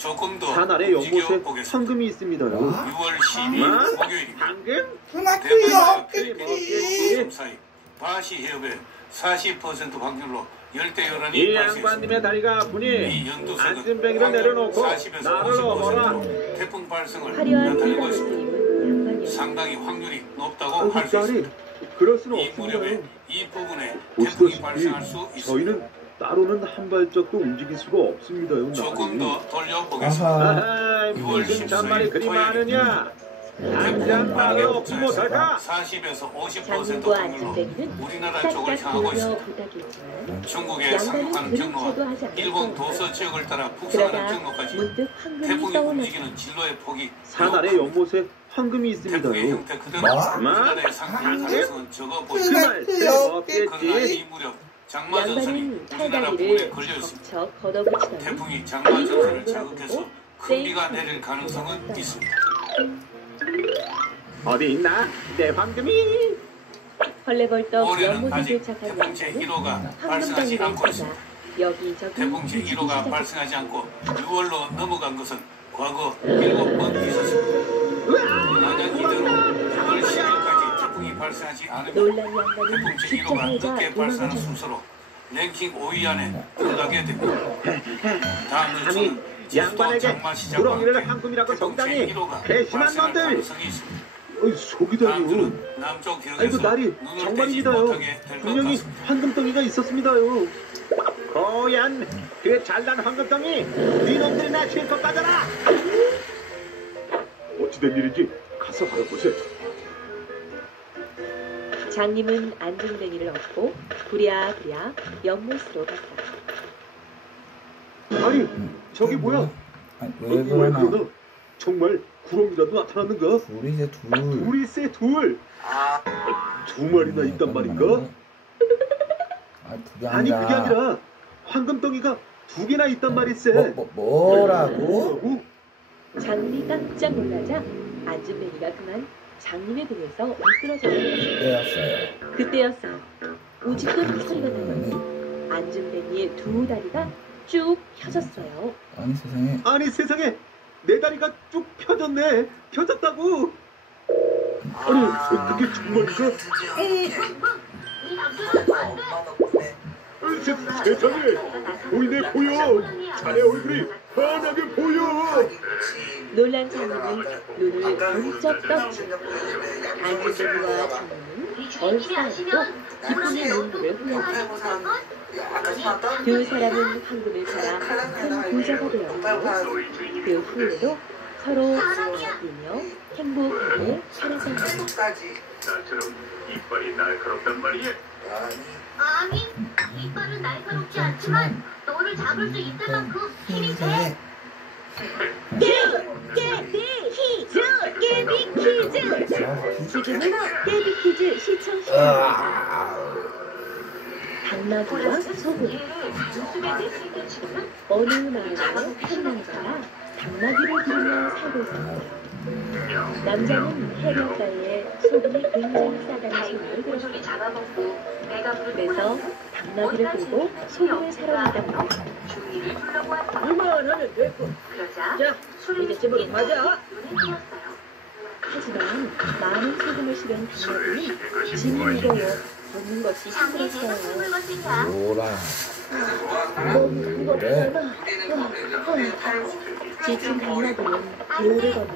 조금 더 산아래 연못에 움직여보겠습니다. 황금이 있습니다요. 6월 10일 목요일입니다. 황금? 대만과 필리핀 섬 사이 바시 해협에 40% 확률로 열대요란이 이 발생했습니다. 양반님의 다리가 아프니 이 연두색은 안전뱅이를 내려놓고 40에서 나를 업어라. 50% 태풍 발생을 화려한 나타내고 불가를 있습니다. 입은 양반이었습니다. 상당히 확률이 높다고 할 수 딸이 있습니다. 그럴 수는 이 무렵에 없습니다. 이 부분에 태풍이 발생할 수 보시다시피 있습니다. 저희는 따로는 한 발짝도 움직일 수가 없습니다요. 조금 나리. 더 돌려보겠습니다. 아하. 아하, 6월 무슨 14일 잔말이 그리 많으냐? 당장 말을 없지 못할까? 40에서 50% 장군과 확률로 안전뱅이는 우리나라 쪽을 싹싹 향하고 돌려 있습니다. 부탁했지만 중국에 양반은 상륙하는 그런 경로와 채도 하지 일본 않았습니다. 도서 지역을 따라 북상하는 그러다 경로까지 문득 황금이 태풍이 떠올랐다. 움직이는 진로의 폭이 산 아래 연못에 황금이 태풍의 있습니다요. 형태 그대로 뭐? 우리나라에 상륙할 가능성은 적어 보입니다. 그말 그러나 없겠지. 이 무렵 장마전선이 양반은 우리나라 부근에 팔다리를 걸려 있습니다. 척척 걷어붙이더니 태풍이 장마전선을 자극해서 큰 비가 내릴 가능성은 있습니다. 어디 있나? 내 황금이. 헐레벌떡 올해는 연못에 아직 도착한 태풍 제1호가 양반은 발생하지 황금덩이를 않고 찾아 있습니다. 여기저기 태풍 뒤지기 제1호가 시작했다. 발생하지 않고 6월로 넘어간 것은 과거 7번 있었습니다. 만약 이대로 6월 10일까지 태풍이 발생하지 않으면 놀란 태풍 양반은 제1호가 직접 늦게 해가 발생하는 도망가자 순서로 랭킹 5위 안에 들어가게 됩니다. 다음 아니, 주는 제주도 양반에게 장마시장과 구렁이를 함께 황금이라고 태풍 적다니 제1호가 배심한 발생할 놈들. 가능성이 있습니다. 어이, 다음 속이다니요. 주는 남쪽 아이고 기록에서 날이 눈을 떼지 정말입니다요. 못하게 될 것 분명히 같습니다. 황금덩이가 있었습니다요. 고얀 그 잘난 황금덩이 네 놈들이나 실컷 빠져라. 어찌된 일인지 가서 알아보세. 장님은 안전뱅이를 얻고 부랴부랴 연못으로 갔다. 아니 저기 뭐야? 아니, 왜 왜 그러나? 그러나? 정말 구렁이라도 나타났는가? 둘이세 둘. 둘이세 둘. 두 마리나 있단 말인가? 그게 아니 그게 아니라 황금덩이가 두 개나 있단 말일세. 뭐라고? 뭐라고? 장님이 깜짝 놀라자 안전뱅이가 그만 장님의 등에서 미끄러졌습니다. 때였어요. 그때였어요. 우직거리는 소리가 나더니 안전뱅이의 두 다리가 쭉 펴졌어요. 아니 세상에. 아니 세상에 내 다리가 쭉 펴졌네. 펴졌다고. 아니 그게 정말인가? 세상에 보이네 보여. 자네 얼굴이 환하게 보여. 놀란 장님은 눈을 번쩍 떴지. 안전뱅이와 장님은 얼싸안고 기쁨의 눈물을 흘렸다. 두 사람은 황금을 팔아 큰 부자가 되었고 그 후에도 서로 사귀며 행복하게 살았습니다. 나처럼 이빨이 날카롭단 말이야. 아니, 이빨은 날카롭지 않지만 너를 잡을 수 있을 만큼 힘이 돼. 깨비 퀴즈! 지금은 깨비 퀴즈 시청 시간입니다. 당나귀와 소금. 어느 마을에 한 남자가 당나귀를 기르며 살고 있었어요. 남자는 해변가에 소금이 굉장히 싸다는 소문을 들었어요. 그래서 당나귀를 끌고 소금을 사러 나갑니다. 이만하면 됐고. 자, 이제 집으로 가자. 하지만 많은 소금을 실은 당나귀는 짐이 무거워 걷는 것이 힘들었어요. 뭐라. 너무 무겁잖아. 지친 당나귀는 배우를 건너가 물에 빠져버렸어요.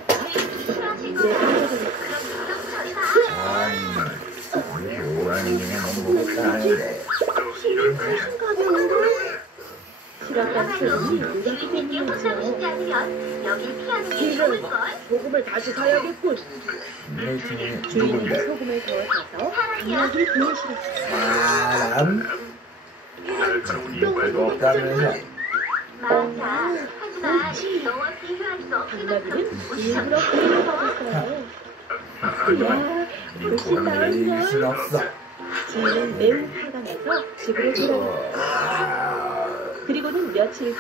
아니 뭐라는 게 너무 무겁다. 실었던 소금이 누렇게 되는지요. 이를 소금을 다시 사야겠군. 주인이 소금을 더 사서 당나귀 등에 실었어요. 사람 무겁다면서. 맞아. 하지만 너와 비교할 수 없을 당나귀는 일부러 배를 받았어요. 이야, 훨씬 나은걸. 수 없어. 주인은 매우 화가 나서 집으로 돌아갔어요. 그리고는 며칠 뒤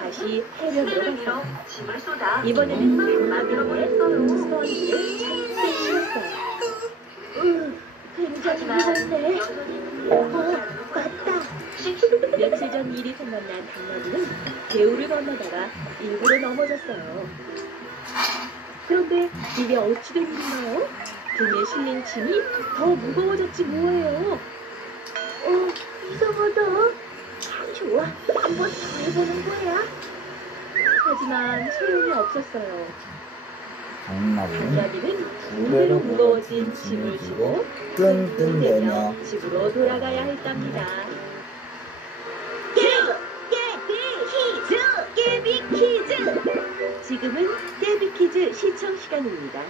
다시 해변으로 갔어요. 이번에는 당나귀의 서원이를 참새 실었어요. 굉장히 무겁네. 맞다. 며칠 전 일이 생각난 당나귀는 개울을 건너다가 일부러 넘어졌어요. 그런데 이게 어찌 된 일인가요? 등에 실린 짐이 더 무거워졌지 뭐예요. 이상하다. 좋아, 한번 더 해보는 거야. 하지만 소용이 없었어요. 당나귀는 두 배로 무거워진 짐을 지고 끙끙대며 집으로 돌아가야 했답니다. 깨비 퀴즈! 지금은 깨비 퀴즈 시청 시간입니다.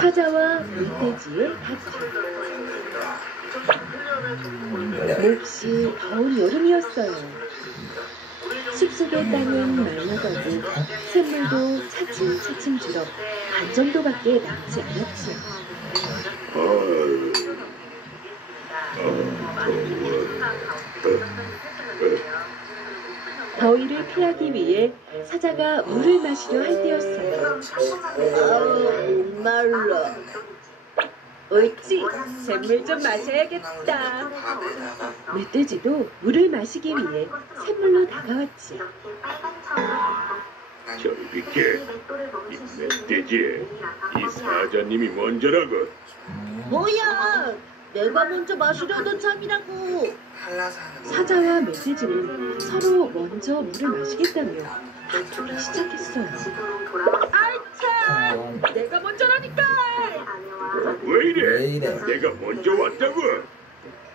사자와 멧돼지의 다툼. 몹시 더운 여름이었어요. 숲속의 땅은 말라가고 샘물도 차츰차츰 줄어 반 정도밖에 남지 않았지요. 더위를 피하기 위해 사자가 물을 마시려 할 때였어요. 목말라. 옳지, 샘물 좀 마셔야겠다. 멧돼지도 물을 마시기 위해 샘물로 다가왔지. 저리 비켜. 이 멧돼지. 이 사자님이 먼저라고. 뭐야? 내가 먼저 마시려던 참이라고. 사자와 멧돼지는 서로 먼저 물을 마시겠다며 다투기 시작했어요. 아이차! 내가 먼저라니까! 왜 이래? 내가 먼저 왔다고.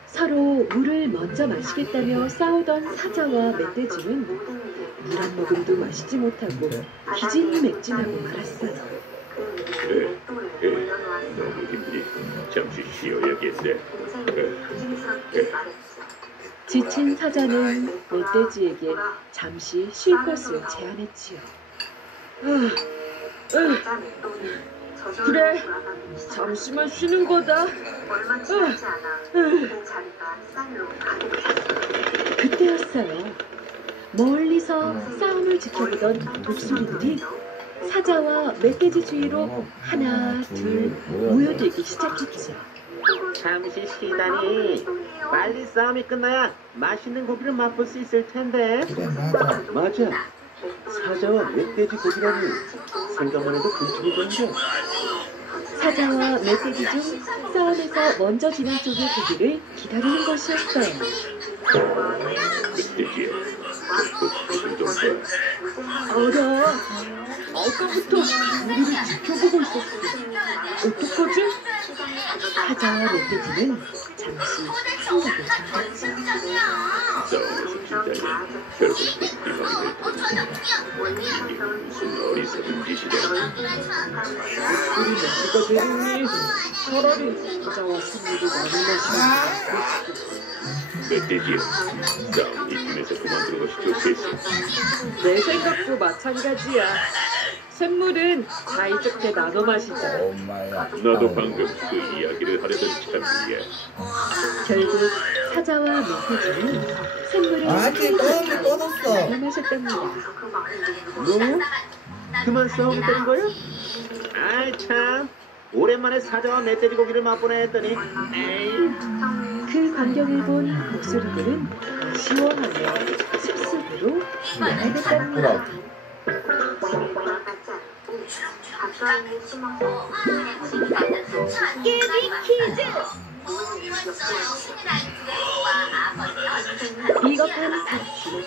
서로 물을 먼저 마시겠다며 싸우던 사자와 멧돼지는 물 한 모금도 마시지 못하고 기진맥진하고 말았어요. 그래, 너무 힘들이. 잠시 쉬어야겠네. 지친 사자는 멧돼지에게 잠시 쉴 것을 제안했지요. 그래, 잠시만 쉬는 거다. 그때였어요. 멀리서 싸움을 지켜보던 목소리들이 사자와 멧돼지 주위로 하나, 둘 모여들기 시작했죠. 잠시 쉬다니. 빨리 싸움이 끝나야 맛있는 고기를 맛볼 수 있을 텐데. 그래, 맞아. 사자와 멧돼지 고기라니 생각만 해도 군침이 도는데. 사자와 멧돼지 중 싸움에서 먼저 지는 쪽의 고기를 기다리는 것이었어요. 멧돼지야, 어라, 아까부터 우리를 지켜보고 있었어. 어떡하지? 사자와 멧돼지는 잠시 생각에 잠겼지. 싸움에서 진다니 결국 이게 무슨 어리석은 짓이다. 우리 멧돼지가 되겠니? 차라리 사자와 샘물을 나눠 마시는 게 멧돼지야, 싸움 이쯤에서 그만두는 것이 좋겠어. 내 생각도 마찬가지야. 샘물은 사이좋게 나눠 마시자. 엄마야. 나도 방금 그 이야기를 하려던 참이야. 결국 사자와 멧돼지는 샘물을 아직 껌이 꺼졌어. 나눠 마셨답니다. 뭐? 그만 싸우겠다는 거야? 아이 참, 오랜만에 사자와 멧돼지 고기를 맛보네 했더니 에이. 그 광경을 본 목소리들은 시원하며 숲속으로 나아갔답니다. 깨비 퀴즈! 비겁한 다툼.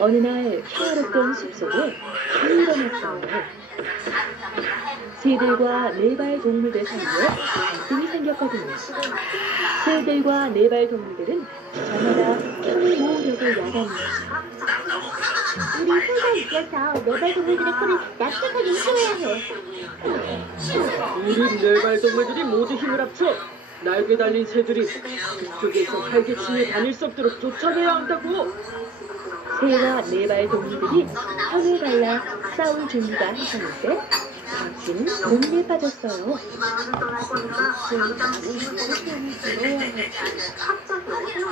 어느 날 평화롭던 숲속에 일이 일어났어요. 새들과 네발 동물들 사이에 갈등이 생겼거든요. 새들과 네발 동물들은 저마다 힘을 모으려고 야단이었죠. 우리 새가 이겨서 네발 동물들의 코를 납작하게 세워야 해. 우리 네발 동물들이 모두 힘을 합쳐 날개 달린 새들이 그쪽에서 활개치며 다닐 수 없도록 쫓아내야 한다고. 새와 네발 동물들이 편을 갈라 싸울 준비가 한창일 때 바퀴는 고민에 빠졌어요.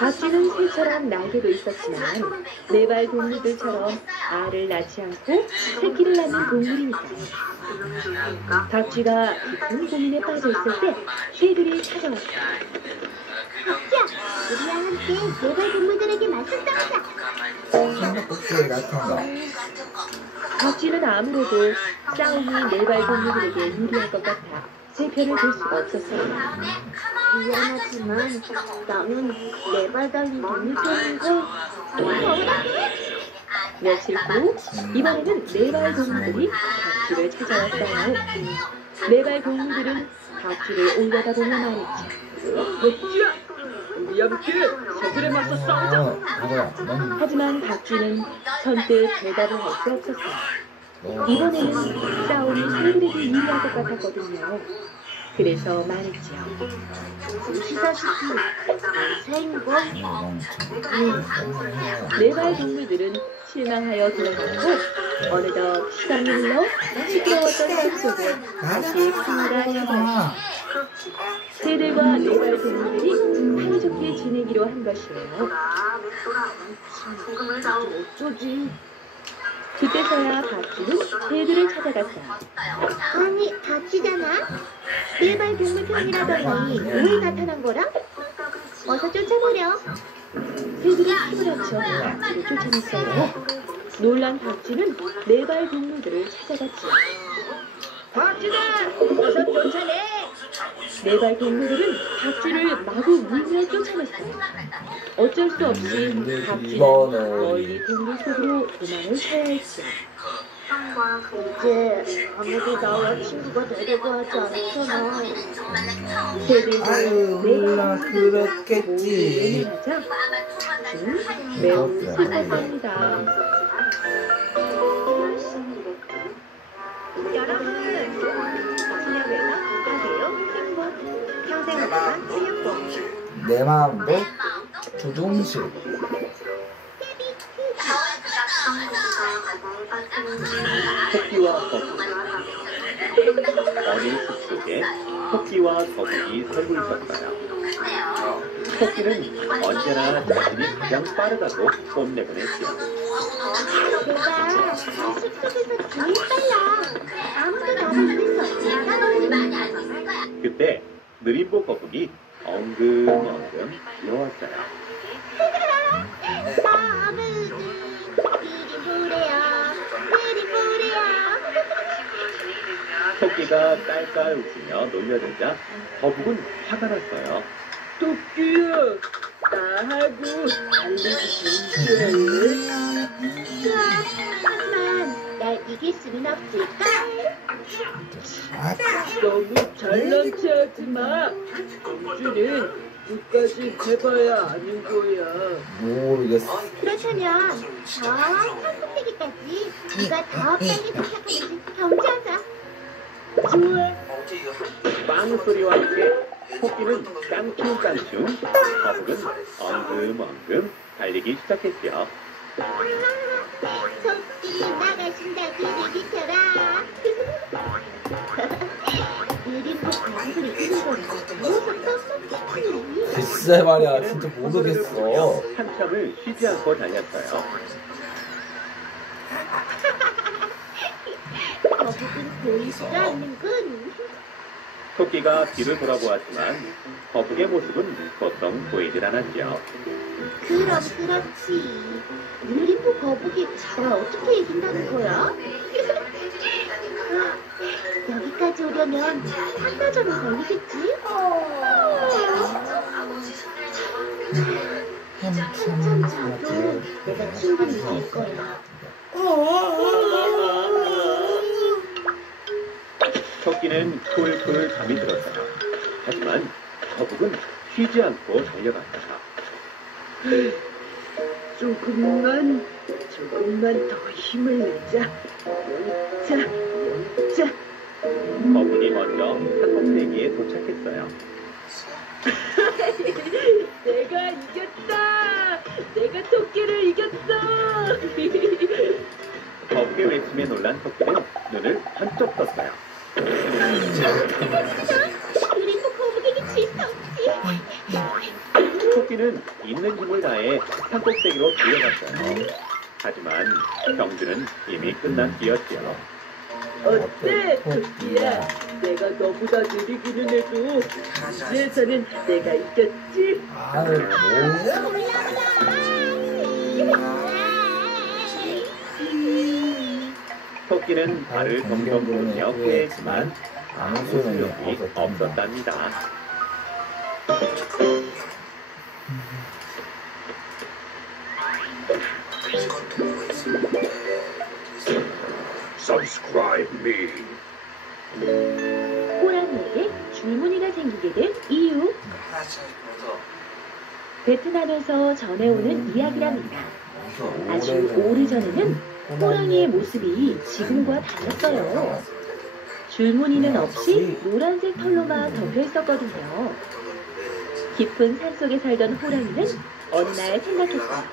바퀴는 새처럼 날개도 있었지만 네발 동물들처럼 알을 낳지 않고 새끼를 낳는 동물이니까요. 바퀴가 깊은 고민에 빠져 있을 때 새들이 찾아왔어요. 박쥐야, 함께 네발 동물들에게 맞서싸우자. 삼각꼭질 같은 거. 박쥐는 아무래도 싸움이 네발 동물들에게 유리할 것 같아 제 편을 들 수가 없었어요. 미안하지만 나는 네발 달린 동물 편인걸. 며칠 후 이번에는 네발 동물들이 박쥐를 찾아왔어요. 네발 동물들은 박쥐를 올려다보며 말했죠. 박쥐야, 우리 함께 새들에 맞서 싸우자. 뭐야? 하지만 박쥐는 선뜻 대답을 할 수 없었어요. 이번에는 싸움이 새들에게 유리할 것 같았거든요. 그래서 말했지요. 보시다시피 새인걸. 네발 동물들은 실망하여 돌아갔고 어느덧 시간이 흘러 시끄러웠던 숲속에 다시 풍요가 찾아왔어요. 새들과 네발 동물들이 사이좋게 지내기로 한 것이에요. 어쩌지? 그때서야 박쥐는 새들을 찾아갔어요. 아니, 박쥐잖아. 네발 동물 편이라더니 왜 나타난 거라? 어서 쫓아보려. 새들이 힘을 합쳐 박쥐를 쫓아냈어요. 놀란 박쥐는 네발 동물들을 찾아갔지요. 박쥐다, 어서 쫓아내. 네발 동물들은 박쥐를 마구 물며 쫓아냈어요. 어쩔 수 없이 박쥐는 멀리 동굴 속으로 도망을 쳐야 했죠. 이제 아무도 나와 친구가 되려고 하지 않잖아. 새들도 몰라, 그렇겠지. 하자 박쥐는 매우 슬펐답니다. 여러분, 진영에서 하세요. 행복. 평생을 위한 체육복. 내 마음도 조종실. 토끼와 거북이. 어린 숲속에 토끼와 거북이 살고 있었어요. 토끼는 언제나 자신이 가장 빠르다고 뽐내곤 했지요. 내가 이 숲속에서 제일 빨라. 아무도 나를 이길 수 없으니까. 그때 느림보 거북이 엉금엉금 귀여웠어요. 아무도 느리보래야. 토끼가 깔깔 웃으며 놀려대자 거북은 화가 났어요. 토끼야, 나하고 달리기 좋은데. 하지만 날 이길 수는 없을까? 너무 잘난 체하지 마. 공주는 끝까지 해봐야 아는 거야. 모르겠어. 그렇다면 저 산꼭대기까지 누가 더 빨리 도착하는지 경주하자. 좋아. 빵 소리와 함께 토끼는 깡충깡충, 거북은 엉금엉금 달리기 시작했죠. 토끼 나가신다 그리기쳐라. 느림보 거북을 이기는 건 무슨 떡볶이. 글쎄 말이야, 진짜 모르겠어. 한참을 쉬지 않고 달렸어요. 거북은 보이지도 않는군. 토끼가 뒤를 돌아보았지만 거북의 모습은 보통 보이질 않았죠. 그럼 그렇지. 느림보 거북이 나 어떻게 이긴다는 거야? 여기까지 오려면 한나절은 걸리겠지? 한참 자도 내가 충분히 이길 거야. 토끼는 쿨쿨 잠이 들었어요. 하지만 거북은 쉬지 않고 달려갔어요. 조금만 더 힘을 내자. 자. 거북이 먼저 산꼭대기에 도착했어요. 내가 이겼다. 내가 토끼를 이겼어. 거북의 외침에 놀란 토끼는 눈을 번쩍 떴어요. 그리고 거북에게 질 수 없지. 토끼는 있는 힘을 다해 산꼭대기로 달려갔어요. 하지만 경주는 이미 끝난 뒤였지요. 어때, 토끼야? 내가 너보다 느리기는 해도 문제에서는 내가 이겼지? 아유 뭐야? 토끼는 발을 덩덩 구르며 후회했지만 아무 소용이 없었답니다. 없었답니다. Subscribe me. 호랑이에게 줄무늬가 생기게 된 이유. 베트남에서 전해오는 이야기랍니다. 아주 오래전에는 호랑이의 모습이 지금과 달랐어요. 줄무늬는 없이 노란색 털로만 덮여 있었거든요. 깊은 산속에 살던 호랑이는 어느 날 생각했어요.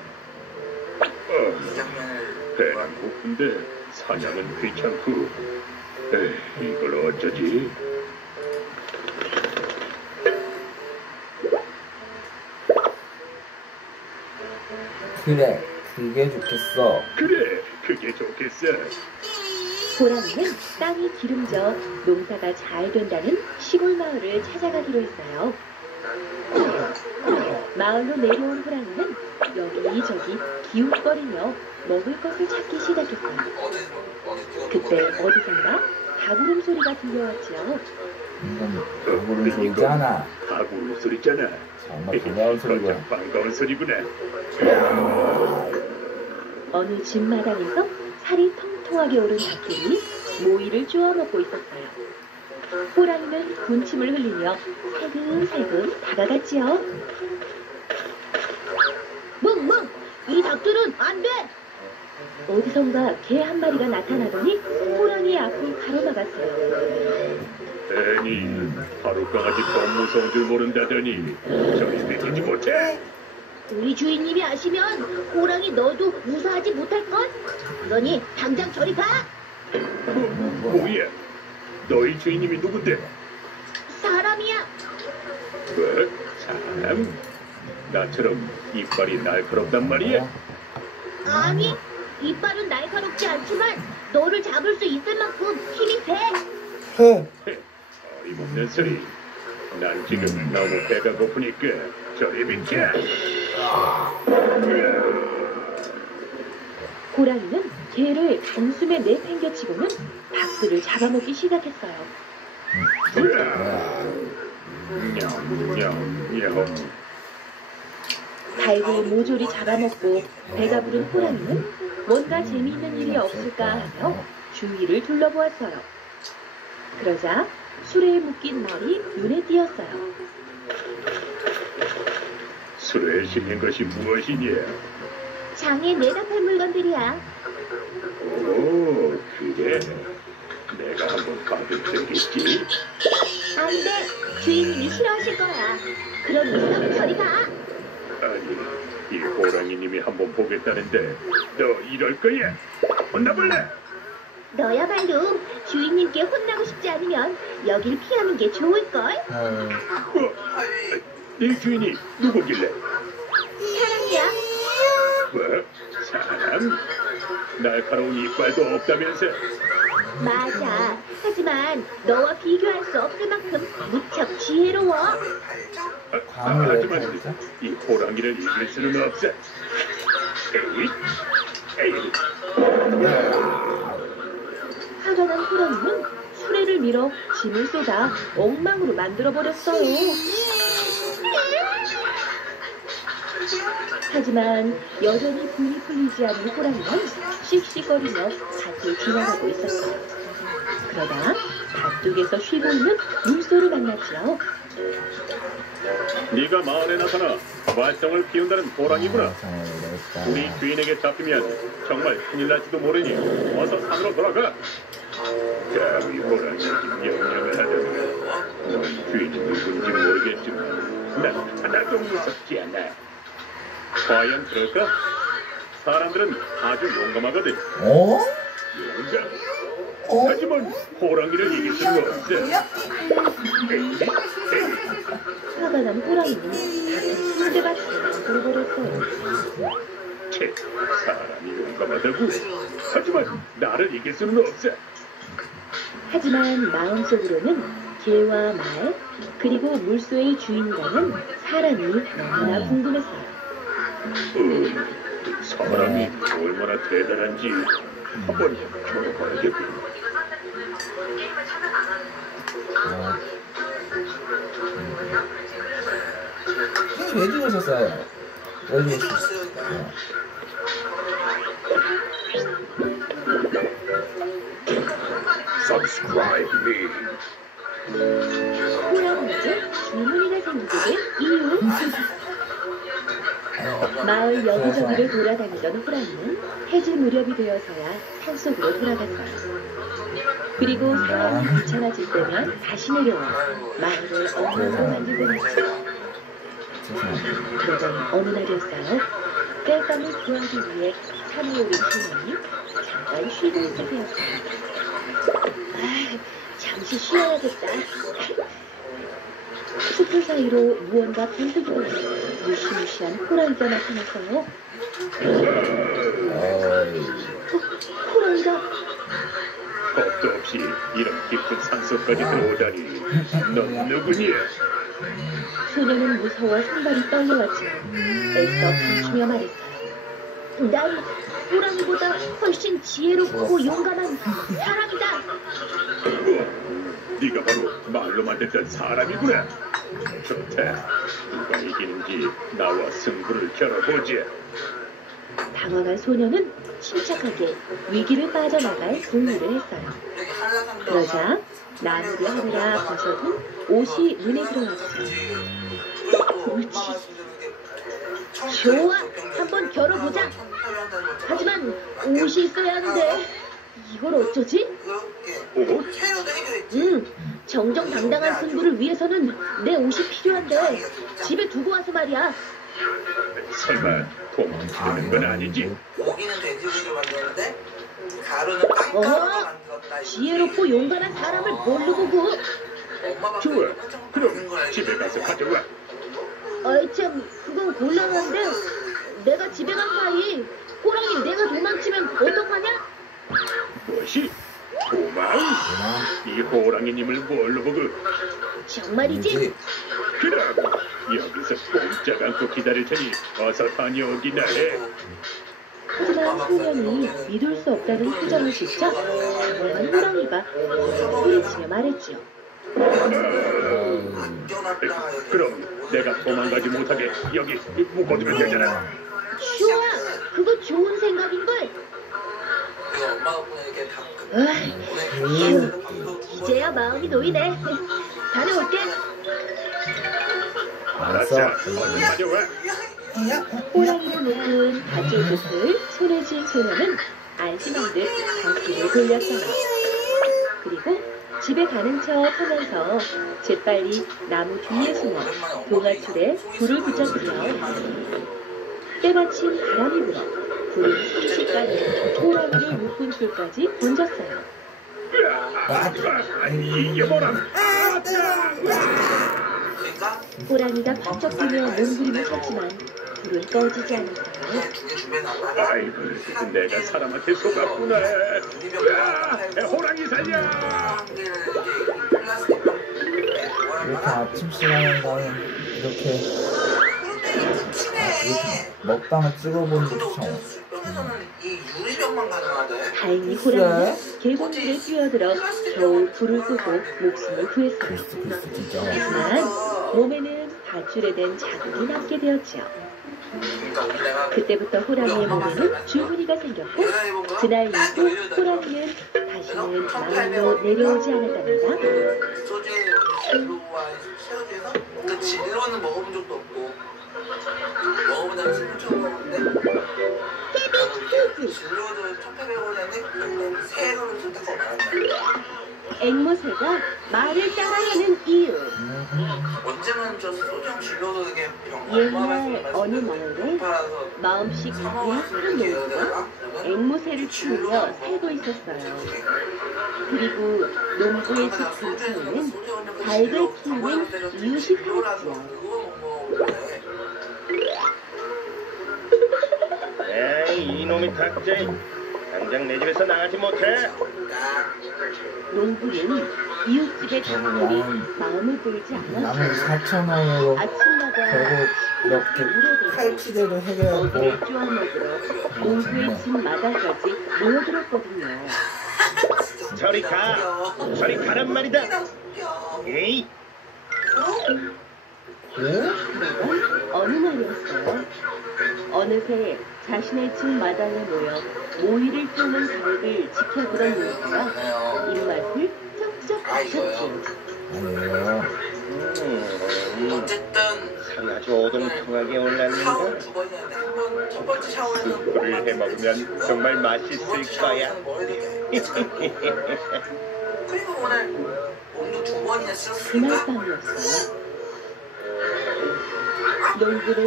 배는 고픈데 사냥은 귀찮고 이걸 어쩌지? 그래, 그게 좋겠어. 그래, 그게 좋겠어. 호랑이는 땅이 기름져 농사가 잘 된다는 시골 마을을 찾아가기로 했어요. 마을로 내려온 호랑이는 여기저기 기웃거리며 먹을 것을 찾기 시작했어요. 그때 어디선가 가구름 소리가 들려왔지요. 가구름 소리잖아. 가구름 소리잖아. 정말 반가운 소리구나. 반가운 소리구나. 어느 집 마당에서 살이 통통하게 오른 닭들이 모이를 쪼아먹고 있었어요. 호랑이는 군침을 흘리며 새근새근 다가갔지요. 멍멍! 이 닭들은 안 돼! 어디선가 개 한 마리가 나타나더니 호랑이의 앞을 가로막았어요. 애니, 하루 강아지 더 무서운 줄 모른다더니 저리 비키지 못해? 우리 주인님이 아시면 호랑이 너도 무사하지 못할걸? 그러니 당장 저리 가! 뭐야? 너희 주인님이 누군데? 사람이야! 뭐? 사람? 나처럼 이빨이 날카롭단 말이야? 아니, 이빨은 날카롭지 않지만 너를 잡을 수 있을 만큼 힘이 돼! 어림없는 소리. 난 지금 너무 배가 고프니까 저리 비켜. 호랑이는 개를 단숨에 내팽겨치고는 닭들을 잡아먹기 시작했어요. 닭을 모조리 잡아먹고 배가 부른 호랑이는 뭔가 재미있는 일이 없을까 하며 주위를 둘러보았어요. 그러자 수레에 묶인 말이 눈에 띄었어요. 수레에 실린 것이 무엇이냐? 장에 내다팔 물건들이야. 오, 그래. 내가 한번 봐도 되겠지? 안 돼. 주인님이 싫어하실 거야. 그러니 저리 가. 아니, 이 호랑이님이 한번 보겠다는데 너 이럴 거야? 혼나볼래? 너야말로 주인님께 혼나고 싶지 않으면 여길 피하는 게 좋을걸? 네 주인이 누구길래? 사람이야. 뭐? 사람? 날카로운 이빨도 없다면서? 맞아. 하지만 너와 비교할 수 없을 만큼 무척 지혜로워. 하지만 이 호랑이를 이길 수는 없어. 에이. 화가 난 호랑이는 수레를 밀어 짐을 쏟아 엉망으로 만들어버렸어요. 하지만 여전히 분이 풀리지 않은 호랑이는 씩씩거리며 밭을 지나가고 있었어요. 그러다 밭둑에서 쉬고 있는 물소를 만났지요. 네가 마을에 나타나 말썽을 피운다는 호랑이구나. 우리 주인에게 잡히면 정말 큰일 날지도 모르니 어서 산으로 돌아가. 감히 호랑이에게 명령을 하다니. 넌 주인이 누군지 모르겠지만 난 하나도 무섭지 않아. 과연 그럴까? 사람들은 아주 용감하거든. 용감? 하지만 호랑이를 이길 수는 없어. 화가 난 호랑이는 닭을 상대밭에 만들어버렸어요. 사람이 용감하다고? 하지만 나를 이길 수는 없어. 하지만 마음속으로는 개와 말, 그리고 물소의 주인이라는 사람이 너무나 궁금했어요. 사람이 얼마나 대단한지 한번 겨뤄봐야겠군. 왜 죽으셨어요? 왜 죽으셨어요? Subscribe me. 호랑이에게 주문이가 생기게 된 이유. 마을 여기저기를 돌아다니던 호랑이는 해질 무렵이 되어서야 산속으로 돌아갔어요. 그리고 상황이 귀찮아질 때면 다시 내려와 마을을 엉망으로 만들곤 했죠. 그러던 어느 날이었어요. 땔감을 구하기 위해 산에 오른 소년이 잠깐 쉬고 있을 때였어요. 잠시 쉬어야겠다. 숲을 사이로 무언가 번뜩 보이는 무시무시한 호랑이가 나타났어요. 호랑이다. 겁도 없이 이런 깊은 산속까지 들어오다니. 넌 누구니? 소녀는 무서워 손발이 떨려왔지만 애써 감추며 말했어요. 난 호랑이보다 훨씬 지혜롭고 용감한 사람이다. 네가 바로 말로만 듣던 사람이구나. 좋다. 누가 이기는지 나와 승부를 겨뤄보지. 당황한 소녀는 침착하게 위기를 빠져나갈 궁리를 했어요. 그러자 나무를 하느라 벗어둔 옷이 눈에 들어왔죠. 옳지. 좋아, 한번 겨뤄보자. 하지만 옷이 있어야 하는데 이걸 어쩌지? 옷? 정정당당한 승부를 위해서는 내 옷이 필요한데 집에 두고 와서 말이야. 설마 도망치는 건 아니지? 고기는 돼지고기를 만들었는데 가루는 빵가루로 만들었다. 지혜롭고 용감한 사람을 뭘로 보고? 좋아. 그럼 집에 가서 가져와. 어이 참, 그건 곤란한데 내가 집에 간 사이 호랑이 내가 도망치면 어떡하냐? 무엇이? 도망? 이 호랑이님을 뭘로 보고? 정말이지? 그럼 여기서 꼼짝 않고 기다릴 테니 어서 다녀오기나 해. 하지만 소년이 믿을 수 없다는 표정을 짓자 당황한 호랑이가 소리치며 말했지요. 그럼 내가 도망가지 못하게 여기 묶어두면 되잖아. 좋아, 그거 좋은 생각인걸. 엄마 덕분에 이렇게 다 이제야 마음이 놓이네. 다녀올게. 알았어. 얼른 가져와. 호랑이를 묶은 밧줄끝을 손에 쥔 소녀는 안심한 듯 바퀴를 돌렸어요. 그리고 집에 가는 척 하면서 재빨리 나무 뒤에 숨어 동아줄에 불을 붙였지요. 때마침 바람이 불어 불이 순식간에 호랑이를 묶은 줄까지 번졌어요. 이겨보라. 호랑이가 번쩍 뛰며 몸부림을 쳤지만 불은 꺼지지 않았어요. 아이고, 내가 사람한테 속았구나. 호랑이 살려! 이렇게 아침 시간에 나는 이렇게 먹방을 찍어보는 것도 처음. 다행히 호랑이는 계곡물에 뛰어들어 겨우 불을 끄고 목숨을 구했어요. 하지만 몸에는 밧줄에 댄 자국이 남게 되었지요. 그때부터 호랑이의 몸에는 주문이가 생겼고 그날 이후 호랑이는 다시는 마을로 내려오지 않았답니다. 그 진로는 먹어본 적도 없고 먹어본 다음에 생각 처음 먹었는데 진로도 1,800원인데 새로는 선택가 많았나. 앵무새가 말을 따라하는 이유. 언제만 저 소정 진로도 이게 옛날 어느 마을에 마음씨 가게의 한 농부가 앵무새를 키우며 살고 있었어요. 그리고 농부의 집 근처에는 닭을 키우는 이웃이 살았지요. 에이, 이놈의 닭쟁이. 당장 내 집에서 나가지 못해. 농부는 이웃집의 작물이 마음에 들지 않아 양을 4,000원으로 아침마다 결국 이렇게 칼치대로 해결하고 먹이를 쪼아 먹으러 농부의 집 마당까지 모여들었거든요. 저리 가. 저리 가란 말이다. 에이. 그러던 어느 날이었어요. 어느새 자신의 집 마당에 모여 모이를 쪼는 닭을 지켜보던 농부가 입맛을 쩍쩍 다쳤죠. 아니에요. 어쨌든 살이 아주 오동통하게 올랐는데 샤워 두 번이나 했는데 한 번 첫 번째 샤워에는 술을 해먹으면 정말 맛있을 거야. 그리고 오늘 몸도 두 번이나 그날 씻었으니까 밤이었어요. 농부는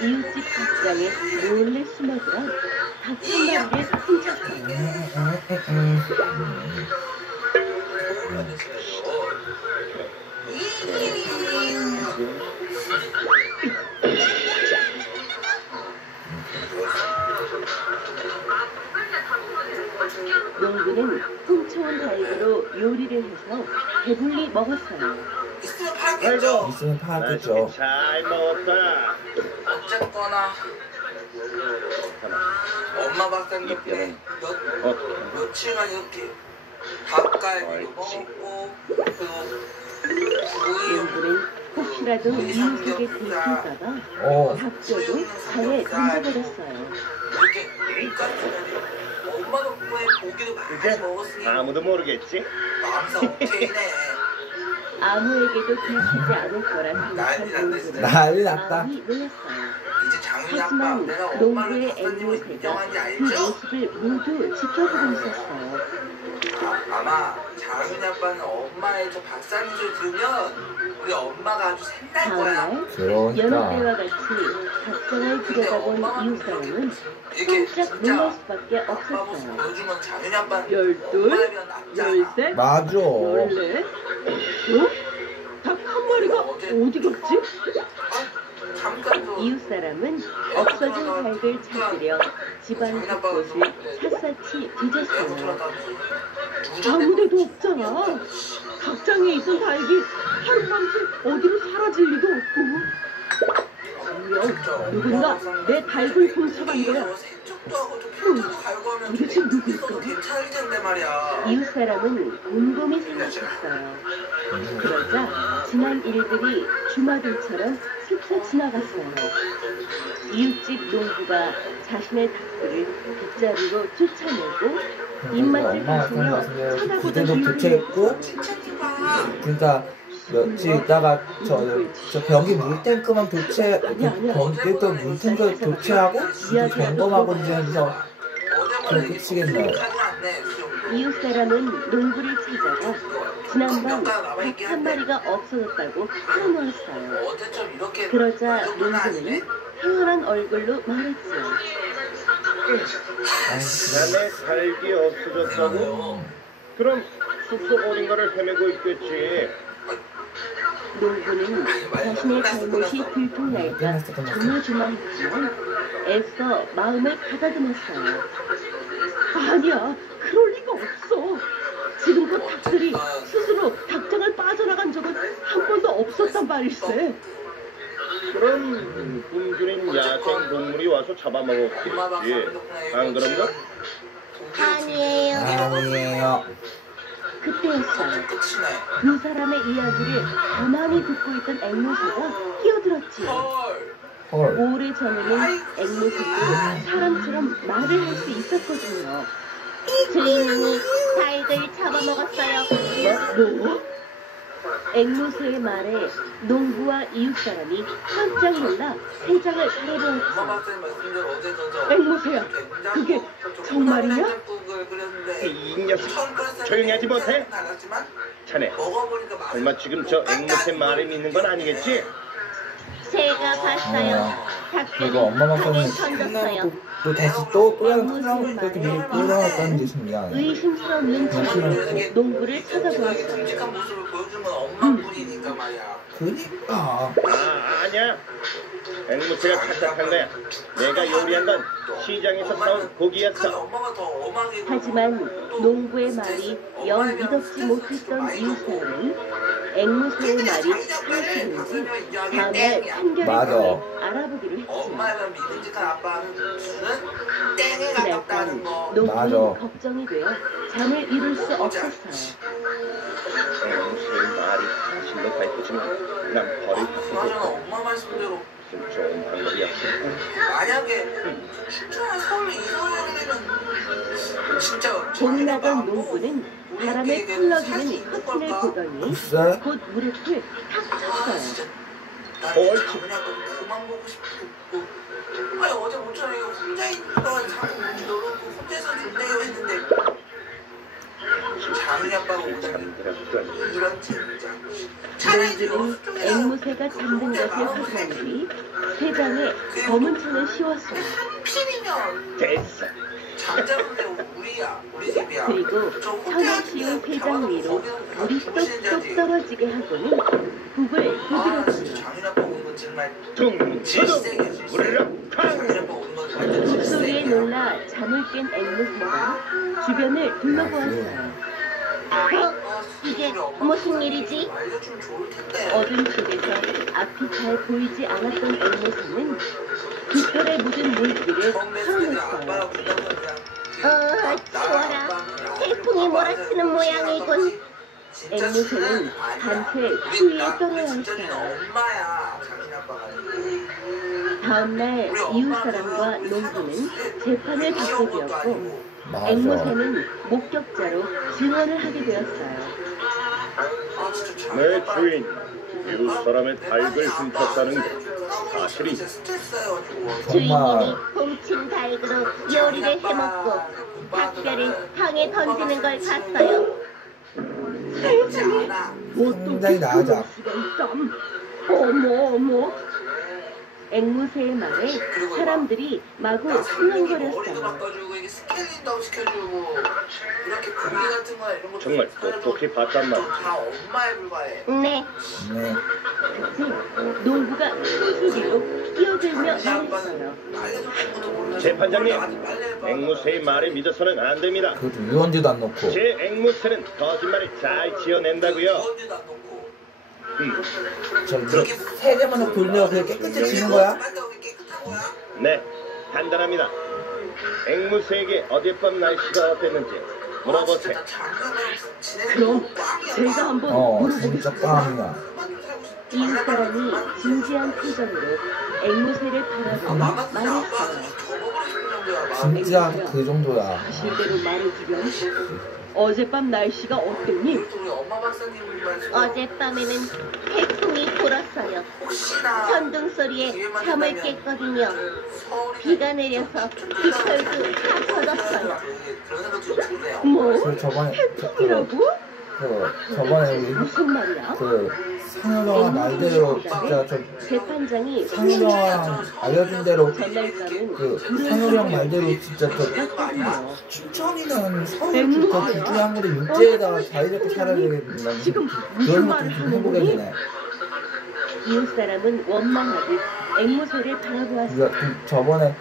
이웃집 닭장에 몰래 숨어들어 닭 한 마리를 훔쳤어요. 농부는 훔쳐온 닭으로 요리를 해서 배불리 먹었어요. 있으면 팔겠죠. 있으면 파겠죠. 잘 먹었다. 어쨌거나 엄마 박사님 덕분에 며칠간 이렇게 닭갈비도 먹었고 그리고 농부는 혹시라도 이웃에게 들킬까봐 닭뼈도 강에 던져버렸어요. 이렇게 여기까지 엄마 덕분에 고기도 많이 이제 먹었으니 아무도 모르겠지? 마음상 오케이네. 아무에게도 들키지 않을 거라 생각한 농부는 난리 났다. 마음이 놀랐어요. 이제 장윤이 아빠 하지만 내가 엄마를 농부의 박사님을 앵무새가 인정한지 그 알죠? 모습을 모두 지켜보고 있었어요. 아마 장윤이 아빠는 엄마의 저 박사님 소리 들으면 우리 엄마가 아주 샘날 거야. 다음날 여느 때와 같이 닭장을 들여다본 이웃사람은 깜짝 놀랄 수밖에 없었어요. 보여주면 장윤이 아빠는 12, 13, 맞아. 14. 어? 닭 한 마리가 어디 갔지? 이웃사람은 없어진 닭을 찾으려 집안 곳곳을 샅샅이 뒤졌어요. 아무데도 없잖아. 닭장에 있던 닭이 하룻밤새 어디로 사라질 리도 없고. 분명 누군가 내 닭을 훔쳐간 거야. 도대체 누굴까? 괜찮을 텐데 말이야. 이웃사람은 곰곰이 생각했어요. 그러자 지난 일들이 주마등처럼 스쳐 지나갔어요. 이웃집 농부가 자신의 닭들을 빗자루로 쫓아내고 입맛을 다시며 쳐다보던 부대도 교체했고, 그러니까 며칠 있다가 저 벽이 물탱크만 벽에도 물탱크 교체하고 점검하고 이제서 그럼 끝이겠네요. 이웃사람은 농부를 찾아가 지난밤 닭 한 마리가 없어졌다고 풀어놓았어요. 그러자 농부는 태어난 얼굴로 말했지요. 남의 살기 없어졌다고? 그럼 숲속 어딘가를 헤매고 있겠지. 농부는 자신의 잘못이 들통날까 조마조마했지만 애써 마음을 가다듬었어요. 아니야, 그럴 리가 없어. 지금껏 닭들이 스스로 닭장을 빠져나간 적은 한 번도 없었단 말일세. 그럼 굶주린 야생 동물이 와서 잡아먹었겠지. 안 그런가? 아니에요. 그때였어요. 두 사람의 이야기를 가만히 듣고 있던 앵무새가 끼어들었지요. 오래전에는 앵무새도 사람처럼 말을 할 수 있었거든요. 주인님이 닭을 잡아먹었어요. 뭐? 앵무새의 말에 농부와 이웃사람이 깜짝 놀라 세장을 바라보았죠. 앵무새야, 그게 정말이냐? 이 녀석, 조용히 하지 못해? 자네, 설마 지금 저 앵무새 말에 믿는 건 아니겠지? 제가 봤어요. 닭들이 이거 엄마 강에 막사는 던졌어요. 또 다시 또 그렇게 끌어놨다는 뜻입니다. 의심스럽는 질문으로 농부를 쳐다보았어요. 듬직한 모습을 보여주는 엄마뿐이니까 말이야. 그니까. 아니야. 앵무새가 착각한 거야. 내가 요리한 건 시장에서 사온 고기였어. 하지만 농부의 말이 영 믿었지 못했던 이웃사람은 앵무새의 말이 사실인지 다음날 판결을 맞아. 알아보기로 했죠. 엄마가 믿음직한 아빠는 땡에 그날 가깝다는 밤 거. 농부는 걱정이 되어 잠을 이룰 수 없었어요. 앵무새의 말이 사실로 밝혀지면 난 벌을 그나저나 받고 엄마 말씀대로 좀 좋은 방법이 없을까? 만약에 춘천에 서울로 이사하게 되면 진짜 돈 나간 농부는 바람에 펄럭이는 커튼을 보더니 글쎄. 곧 무릎을 탁 쳤어요. 옳지. 그만 보고 싶고 아니 어제 모처럼 이거 혼자 있는 건 자꾸 너도 혼자서 좋네요 했는데 장은이 아빠가 오다니 이런 젠장. 농부는 앵무새가 잠든 것을 확인한 뒤 세장에 검은 천을 씌웠어요. 필이면 됐어. 잠자는데 우리 집이야. 그리고 천을 씌운 세장 위로 물이 쏙쏙 떨어지게 하고는 북을 두드렸어요. 장은이 아빠 오는 건 정말 퉁 우르르 쾅. 목소리에 놀라 잠을 깬 앵무새가 주변을 둘러보았어요. 이게 무슨 일이지? 어둠 속에서 앞이 잘 보이지 않았던 앵무새는 깃털에 묻은 물기를 털어냈어요. 추워라. 태풍이 몰아치는 모양이군. 앵무새는 밤새 추위에 떨어야 했어요. 다음날 이웃사람과 농부는 재판을 받게 되었고 앵무새는 목격자로 증언을 하게 되었어요. 내 주인 이웃 사람의 닭을 훔쳤다는 게 사실이냐? 주인님이 훔친 닭으로 요리를 해먹고 닭뼈를 강에 던지는 걸 봤어요. 상당히 나아져. 어머. 앵무새의 말에 사람들이 마구 흥얼거렸어요. 스케일링도 시켜주고 이렇게 고기 같은 거나 이런 거 정말 똑똑히 봤단 말이야. 다 엄마에 불과해. 네. 그때 농부가 큰 소리로 끼어들며 말했어요. 재판장님, 앵무새의 말을 믿어서는 안 됩니다. 그것도 유언지도 안 넣고. 제 앵무새는 거짓말을 잘 지어낸다고요. 저기 세 개만 돌려 그게 깨끗해지는 거야? 네, 간단합니다. 앵무새에게 어젯밤 날씨가 어땠는지 물어보세요. 그럼 제가 한번 진짜 꽝이야. 이웃사람이 진지한 표정으로 앵무새를 바라보며 말했어요. 진짜 그 정도야. 사실대로 말해주렴. 어젯밤 날씨가 어땠니? 어젯밤에는 태풍이 불었어요. 천둥 소리에 잠을 깼거든요. 비가 내려서 깃털도 다 젖었어요. 뭐? 저번에 태풍이라고? 저번에 우리 무슨 말이야? 상여정아 말대로 진짜 재판장이 상여정 알려준 대로 전날까는 상여정 말대로 진짜 춘천이는 서울 더 부주한 건데 육지에다가 자유롭게 살아야 되겠다는 그런 것들이 좀 해보게 되네. 이웃사람은 원망하듯 앵무새를 바라보았어요. 저번에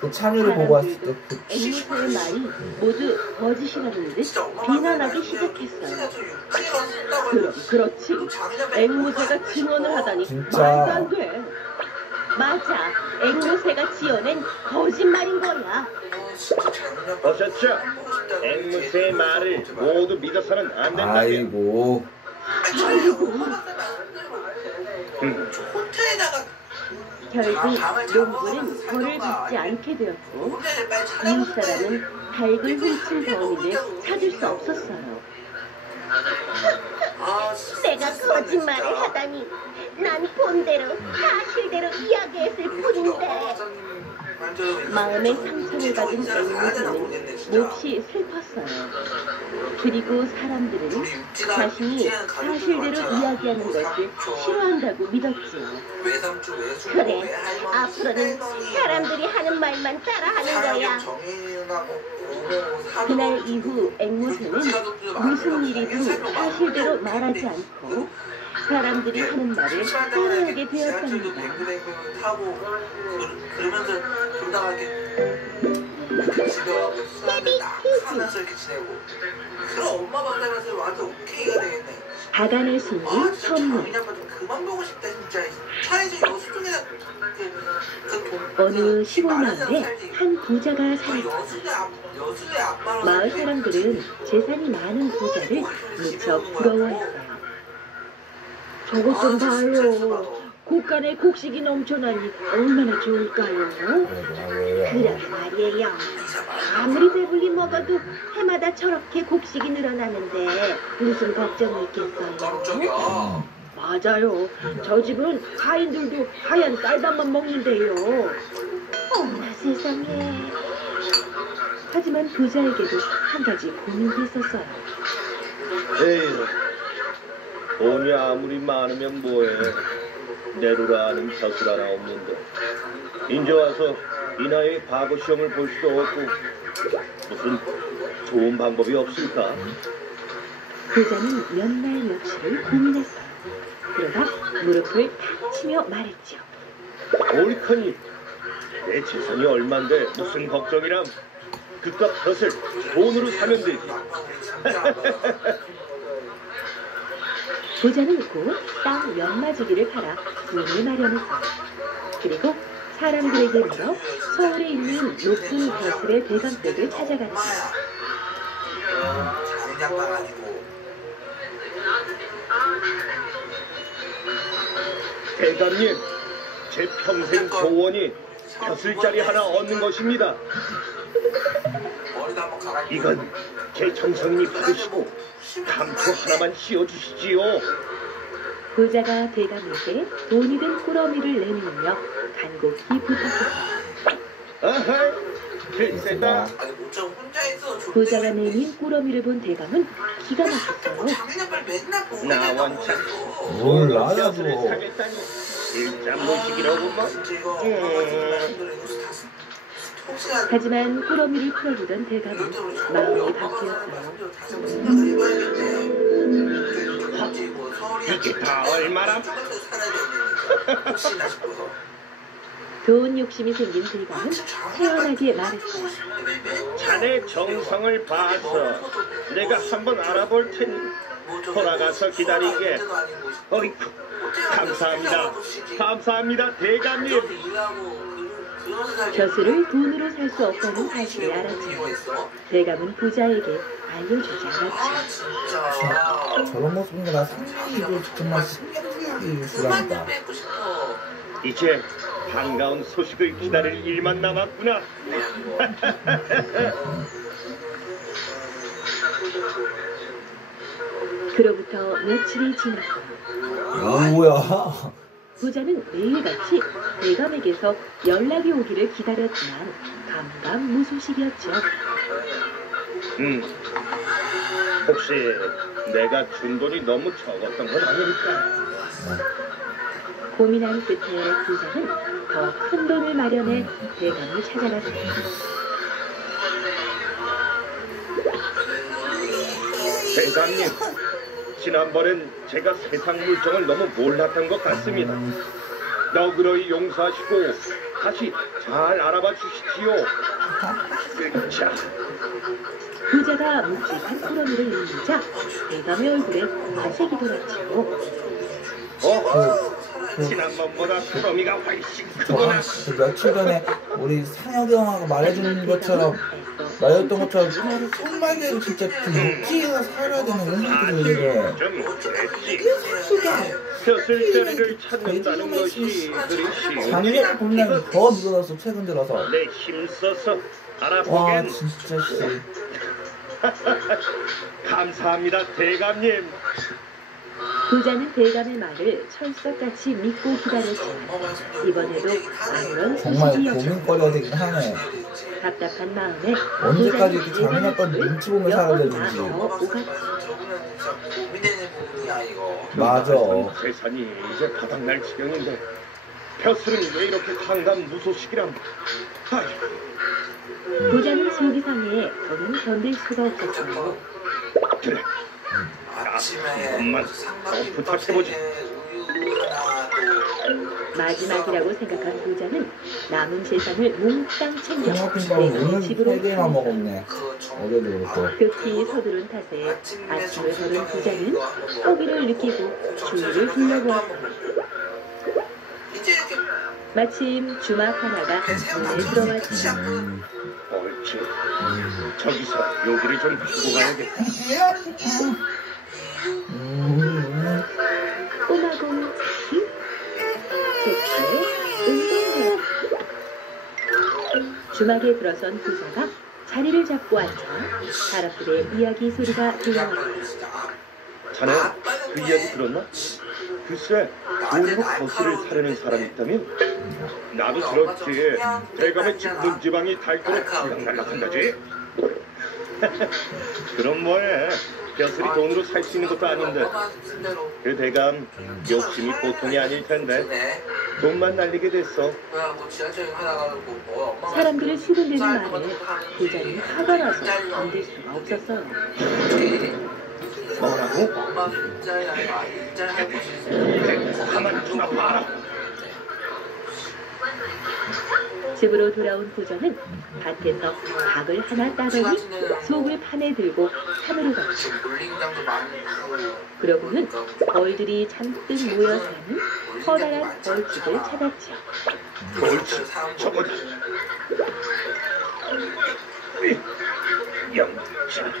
그 참여를 보고 왔을 때 앵무새의 말이 모두 거짓이라는 듯 비난하기 시작했어요. 그렇지. 앵무새가 증언을 하다니 진짜. 말도 안 돼. 맞아. 앵무새가 지어낸 거짓말인 거야. 보셨죠? 앵무새의 말을 모두 믿어서는 안 된다고요. 아이고. 결국 농부는 벌을 받지 않게 되었고 이웃사람은 닭을 훔친 범인을 찾을 수 없었어요. 내가 거짓말을 하다니. 난 본대로 사실대로 이야기했을 뿐인데. 마음의 상처를 받은 앵무새는 몹시 슬펐어요. 그리고 사람들은 자신이 사실대로 이야기하는 것을 싫어한다고 믿었지요. 그래, 앞으로는 사람들이 하는 말만 따라하는 거야. 그날 이후 앵무새는 무슨 일이든 사실대로 말하지 않고 사람들이 하는 말을 따라하게 되었답니다. 그러면서 돌다가 이렇게 집에 와서 하면서 이렇게 지내고 그런 엄마 만나면서 완전 오케이가 되겠네. 바다에 숨긴 선물. 그만 보고 싶다 진짜. 차라리 여수 쪽에 어느 시골 마을에 한 부자가 살았다. 마을 사람들은 재산이 많은 부자를 무척 부러워했어요. 저것 좀 봐요. 곳간에 곡식이 넘쳐나니 얼마나 좋을까요? 그러게 말이에요. 아무리 배불리 먹어도 해마다 저렇게 곡식이 늘어나는데 무슨 걱정이 있겠어요? 맞아요. 저 집은 하인들도 하얀 쌀밥만 먹는데요. 어머나 세상에. 하지만 부자에게도 한 가지 고민이 있었어요. 에이, 돈이 아무리 많으면 뭐해. 내루라 하는 벼슬 하나 없는데 인제 와서 이 나이에 과거 시험을 볼 수도 없고 무슨 좋은 방법이 없을까? 부자는 몇 날 며칠을 고민했어요. 그러다 무릎을 탁 치며 말했죠. 옳거니 내 재산이 얼만데 무슨 걱정이람. 그깟 벼슬 돈으로 사면 되지. 부자는 곧 땅 몇마지기를 팔아 돈을 마련했어요. 그리고 사람들에게 물어 서울에 있는 높은 벼슬의 대감댁을 찾아갔어요. 장작만 아니고 대감님, 제 평생 소원이 벼슬자리 하나 얻는 것입니다. 이건 제 정성이 받으시고 감초 하나만 씌워주시지요. 부자가 대감에게 돈이 든 꾸러미를 내밀며 간곡히 부탁했어요. 아하, 글쎄다. 부자가 내민 꾸러미를 본 대감은 기가 막혔어요. 나 원참 몰라, 나도. 사겠다니 진짜 무식이라고만. 하지만 꾸러미를 풀어주던 대감은 마음이 바뀌었어요. 이게 다 얼마나? 돈 욕심이 생긴 대감은 태연하게 말했어요. 자네 정성을 봐서 내가 한번 알아볼 테니 돌아가서 기다리게. 어이쿠, 감사합니다. 감사합니다, 대감님. 벼슬을 돈으로 살 수 없다는 사실을 알았지만 대감은 부자에게 알려주지 않았죠. 저런 모습인 거나 상당히 정말 신기하게 주라니까. 이제 반가운 소식을 기다릴 일만 남았구나. 그로부터 며칠이 지났어요. 뭐야? 부자는 매일같이 대감에게서 연락이 오기를 기다렸지만 감감무소식이었죠. 혹시 내가 준 돈이 너무 적었던 건 아닐까? 고민한 끝에 부자는 더 큰 돈을 마련해 대감을 찾아갔어요. 대감님, 지난번엔 제가 세상 물정을 너무 몰랐던 것 같습니다. 너그러이 용서하시고 다시 잘 알아봐 주시지요. 자, 부자가 묵직한 꾸러미를 일으키자 대감의 얼굴에 화색이 돌았지요. 지난번보다 꾸러미가 훨씬 크구나. 그 며칠 전에 우리 상혁이 형하고 말해준 것처럼 말했던 것처럼 정말대로 진짜 그 육지에서 살아야 되는 현실들을 벼슬자리를 찾는다는 것이 그리 작년 보면 더 늘어났어 최근 들어서. 내 힘써서 와 알아보겐. 진짜 씨. 감사합니다, 대감님. 부자는 대감의 말을 철석같이 믿고 기다렸지만 이번에도 아무런 정말 소식이 없었어요. 고민거리가 되긴 하네. 답답한 마음에 언제까지 이렇게 작은 아빠 눈치 보며 살아야 되는지. 고민되는 부분이야 이거. 맞아. 세상이 이제 바닥날 지경인데 벼슬은 왜 이렇게 강간무소식이람. 부자는 속이 상해 더는 견딜 수가 없었어요. 그래. 아침에 엄만 부탁해보지. 마지막이라고 생각한 부자는 남은 세상을 몽땅 챙겨 생각보다 오늘 집으로 3개나 먹었네. 어제도 그렇고. 급히 서두른 탓에 아침을 걸은 부자는 허기를 느끼고 주위를 둘러보았다. 마침 주막 하나가 눈에 들어왔지. 옳지. 저기서 여기를 좀 두고 가야겠다. 꼬마공 제철에 운동회. 주막에 들어선 부자가 자리를 잡고 앉아 사람들의 이야기 소리가 들려왔다. 자네 그 이야기 들었나? 글쎄 돈으로 버스를 사려는 사람이 있다면? 나도 들었지. 대감의 집 문지방이 닳도록 들락날락한다지. 그럼 뭐해. 벼슬이 돈으로 살 수 있는 것도 아닌데. 그 대감 욕심이 보통이 아닐 텐데 돈만 날리게 됐어. 사람들의 수군대는 말에 부자는 화가 나서 견딜 수가 없었어요. 뭐라고? 가만히 두나 봐라. 집으로 돌아온 부자는 밭에서 닭을 하나 따더니 속을 판에 들고 산으로 갔죠. 그러고는 벌들이 잔뜩 모여 사는 커다란 벌집을 찾았죠. 벌집? 저거다. 영차.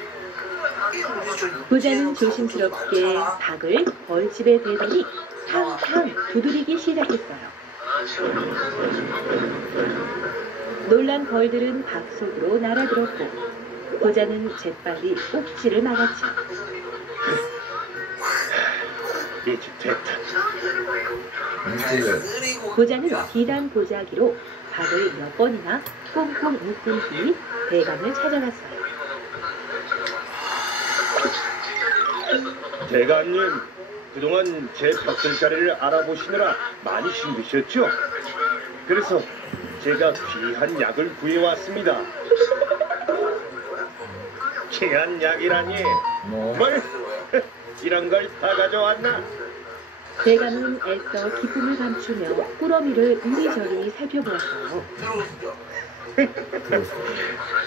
부자는 조심스럽게 닭을 벌집에 대더니 탕탕 두드리기 시작했어요. 놀란 벌들은 박 속으로 날아들었고 부자는 재빨리 꼭지를 막았죠. 이제 됐다. 부자는 비단 보자기로 닭을 몇 번이나 꽁꽁 묶은 뒤 대감을 찾아갔어요. 대감님, 그동안 제 벼슬자리를 알아보시느라 많이 힘드셨죠? 그래서 제가 귀한 약을 구해왔습니다. 귀한 약이라니? 뭘? 이런 걸 다 가져왔나? 대감은 애써 기쁨을 감추며 꾸러미를 이리저리 살펴보았어요.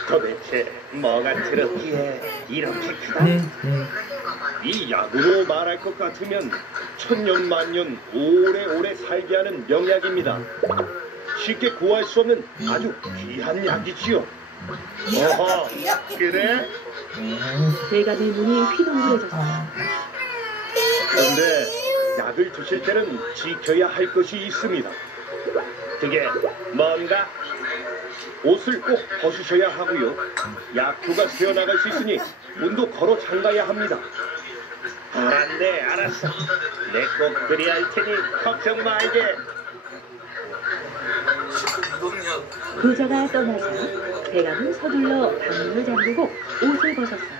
도대체 뭐가 들었기에 이렇게 크다? 이 약으로 말할 것 같으면 천년만년 오래오래 살게 하는 명약입니다. 쉽게 구할 수 없는 아주 귀한 약이지요. 어허, 그래? 대감의 눈이 휘둥그레졌어요. 그런데 약을 드실 때는 지켜야 할 것이 있습니다. 그게 뭔가? 옷을 꼭 벗으셔야 하고요. 약효가 새어나갈 수 있으니 문도 걸어 잠가야 합니다. 네, 알았어. 내 꼭 그리 할 테니 걱정 말게. 부자가 떠나자 대감은 서둘러 방문을 잠그고 옷을 벗었어요.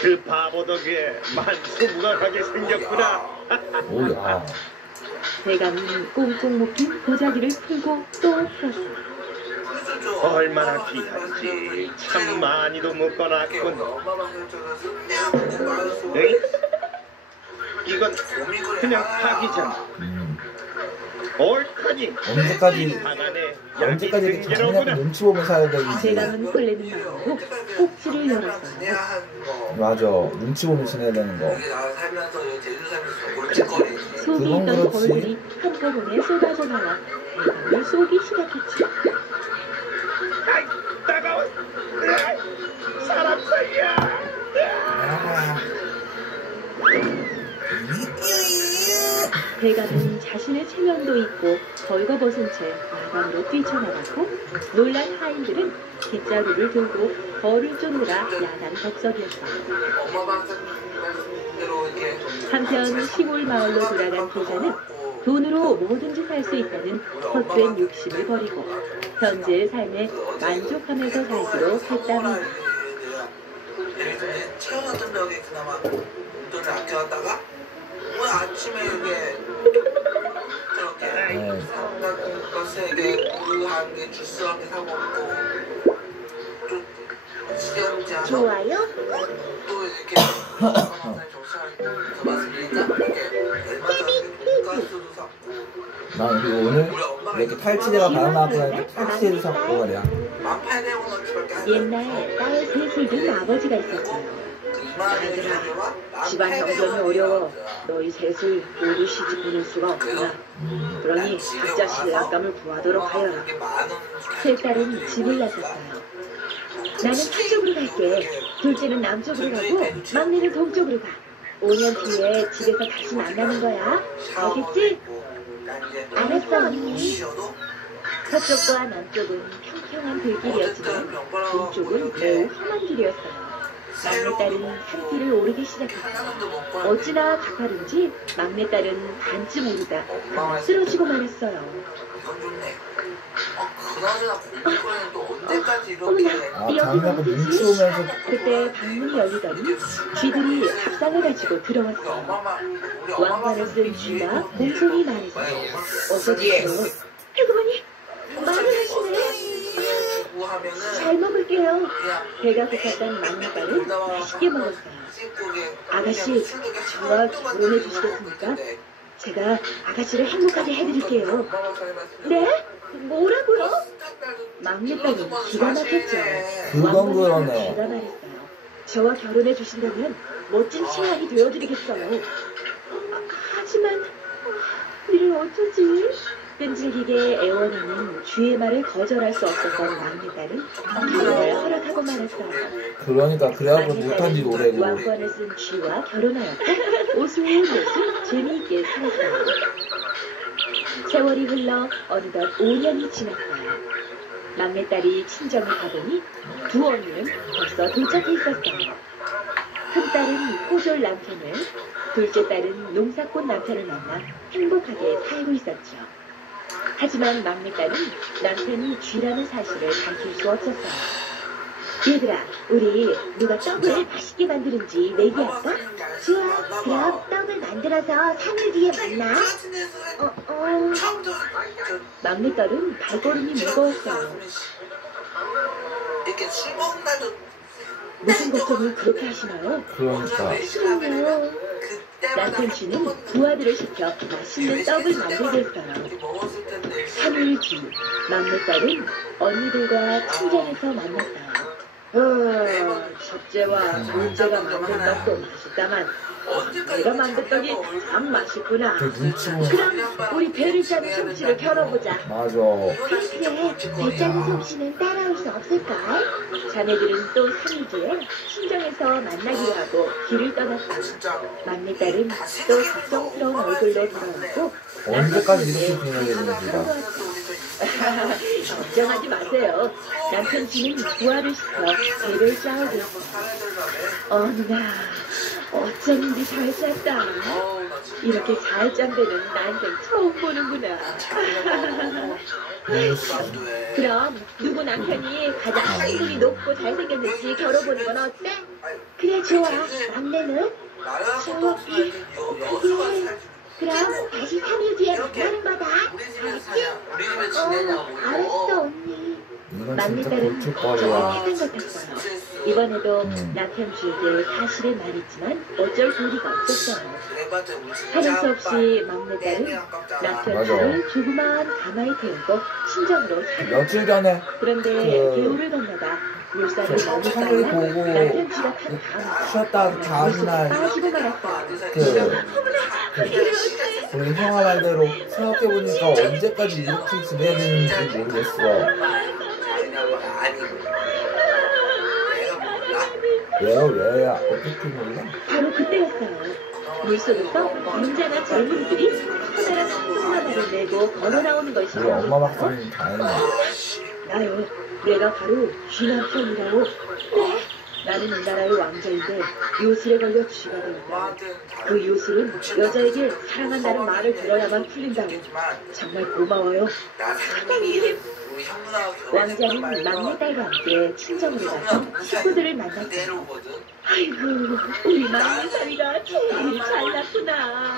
그 바보 덕에 만수무강하게 생겼구나. 오야. 대감은 꽁꽁 묶인 보자기를 풀고 또 풀었어요. 얼마나 귀한지 참 많이도 묶어놨군. 에이? 이건 그냥 닭이잖아. 옳거니. 언제까지 이렇게 작은 눈치 보며 살아야 되는지. 대감은 설레는 마음으로 꼭지를 열었어요. 맞아. 눈치 보며 지내야 되는 거. 속에 있던 벌들이 한꺼번에 쏟아져 나와 대감을 쏘기 시작했지. 아이, 따가워. 사람 살려. 대감은 자신의 체면도 잊고 벌거벗은 채 마당으로 뛰쳐나갔고 놀란 하인들은 빗자루를 들고 벌을 쫓느라 야단 덕석이었어요. 한편 시골 마을로 돌아간 부자는 돈으로 뭐든지 살 수 있다는 헛된 욕심을 버리고 현재의 삶에 만족하면서 살기로 했답니다. 예를 들면 채워놨던 벽에 그나마 돈을 아껴놨다가 오늘 아침에 이게 저렇게 사과 버스에게 우유 한 개, 주스 한 개 사고 먹고 좀 지겹지 않아? 좋아요? 또 이렇게 건강상에 좋지 말씀드리니까 이렇게 얼마 전에 돈가스도 샀고 난 그리고 오늘 이렇게 탈취대가 바나나고 나니까 탈취대도 샀고 말이야. 18,000원어치밖에 옛날 딸 셋을 둔 아버지가 있었어요. 아들아, 집안 형편이 어려워 너희 셋을 모두 시집 보낼 수가 없구나. 그러니 각자 신랑감을 구하도록 하여라. 세 딸은 집을 나섰어요. 나는 서쪽으로 갈게. 둘째는 남쪽으로 가고 막내는 동쪽으로 가. 5년 뒤에 집에서 다시 만나는 거야. 알겠지? 알았어 언니. 서쪽과 남쪽은 평평한 들길이었지만 동쪽은 매우 험한 길이었어요. 막내딸은 산길을 오르기 시작했어요. 어찌나 가파른지 막내딸은 반쯤 오르다 그만 쓰러지고 말았어요. 장면도 눈치 오면서 그때 방문이 열리더니 쥐들이 밥상을 가지고 들어왔어요. 왕관을 쓴 쥐와 몽송이 말했어요. 어서 드세요. 해그머니 말을 하시네. 잘 먹을게요. 배가 고팠던 막내딸은 맛있게 먹었어요. 아가씨, 저와 결혼해 주시겠습니까? 제가 아가씨를 행복하게 해드릴게요. 네? 뭐라고요? 막내딸은 기가 막혔죠. 그건 그러네. 제가 말했어요. 저와 결혼해 주신다면 멋진 신랑이 되어드리겠어요. 하지만 우리를 어쩌지? 끈질기게 애원하는 쥐의 말을 거절할 수 없었던 막내딸은 결혼을 허락하고 말았어요. 그러니까 그래갖고 못한 지 오래고. 왕관을 쓴 쥐와 결혼하였고 오순오순 재미있게 살았어요. 세월이 흘러 어느덧 5년이 지났어요. 막내딸이 친정에 가보니 두 언니는 벌써 도착해 있었어요. 큰딸은 포졸 남편을, 둘째 딸은 농사꽃 남편을 만나 행복하게 살고 있었죠. 하지만 막내딸은 남편이 쥐라는 사실을 밝힐 수 없었어요. 얘들아, 우리 누가 떡을 맛있게 만드는지 내기할까? 좋아, 그럼 떡을 만들어서 3일 뒤에 만나. 막내딸은 발걸음이 무거웠어요. 이렇게 술 먹는 날도 무슨 걱정을 그렇게 하시나요? 그러니까. 싫어요. 남편 씨는 두 아들을 시켜 맛있는 떡을 만들게 했어요. 3일 뒤 막내딸은 언니들과 친정에서 만났어요. 첫째와 둘째가 만든 떡도 맛있다만 내가 만든 떡이 참 맛있구나. 그럼 우리 배를 짜는 솜씨를 겨뤄보자. 맞아. 그래, 배 짜는 솜씨는 따라올 수 없을까? 자네들은 또 3일 뒤에 친정에서 만나기로 하고 길을 떠났어요. 막내딸은 또 걱정스러운 얼굴로 돌아왔고 언제까지 이렇게 지내겠는지가. 걱정하지 마세요. 남편 씨는 부하를 시켜 배를 짜오고 있어요. 어느 날 어쩐지 잘 짰다. 이렇게 잘 짠 배는 난생 처음 보는구나. 그럼 누구 남편이 가장 학력이 높고 잘생겼는지 겨뤄보는 건 어때? 그래, 좋아. 막내는? 저기, 그럼 다시 3일 뒤에 만나는 거다. 알았지? 알았어, 언니. 막내딸은 정말 해낸 것 같았어요. 이번에도 남편 쥐에게 사실을 말했지만 어쩔 도리가 없었어요. 하는 수 없이 막내딸은 남편 쥐를 조그마한 가마에 태우고 친정으로 며칠 전에 그런데 대우를 건너다 물살을 너무 하늘 따라 보고 남편 쥐가 탄 쉬었다 다음 날 빠지고 말았어요. 우리 형아 말대로 생각해보니까 언제까지 이렇게 지내야 되는지 모르겠어. 왜야? 어떻게 몰라? 바로 그때였어요. 물속에서 언제나 젊은이들이 커다란 하나를 내고 걸어 나오는 것이 우리 엄마 박사님 다행이야. 나요. 내가 바로 쥐 남편이라고. 네? 나는 이 나라의 왕자인데 요술에 걸려 쥐가 된다. 그 요술은 여자에게 사랑한다는 말을 들어야만 풀린다고. 정말 고마워요. 왕자는 막내딸과 함께 친정으로 가서 식구들을 만났다. 아이고, 우리 막내딸이가 제일 잘났구나.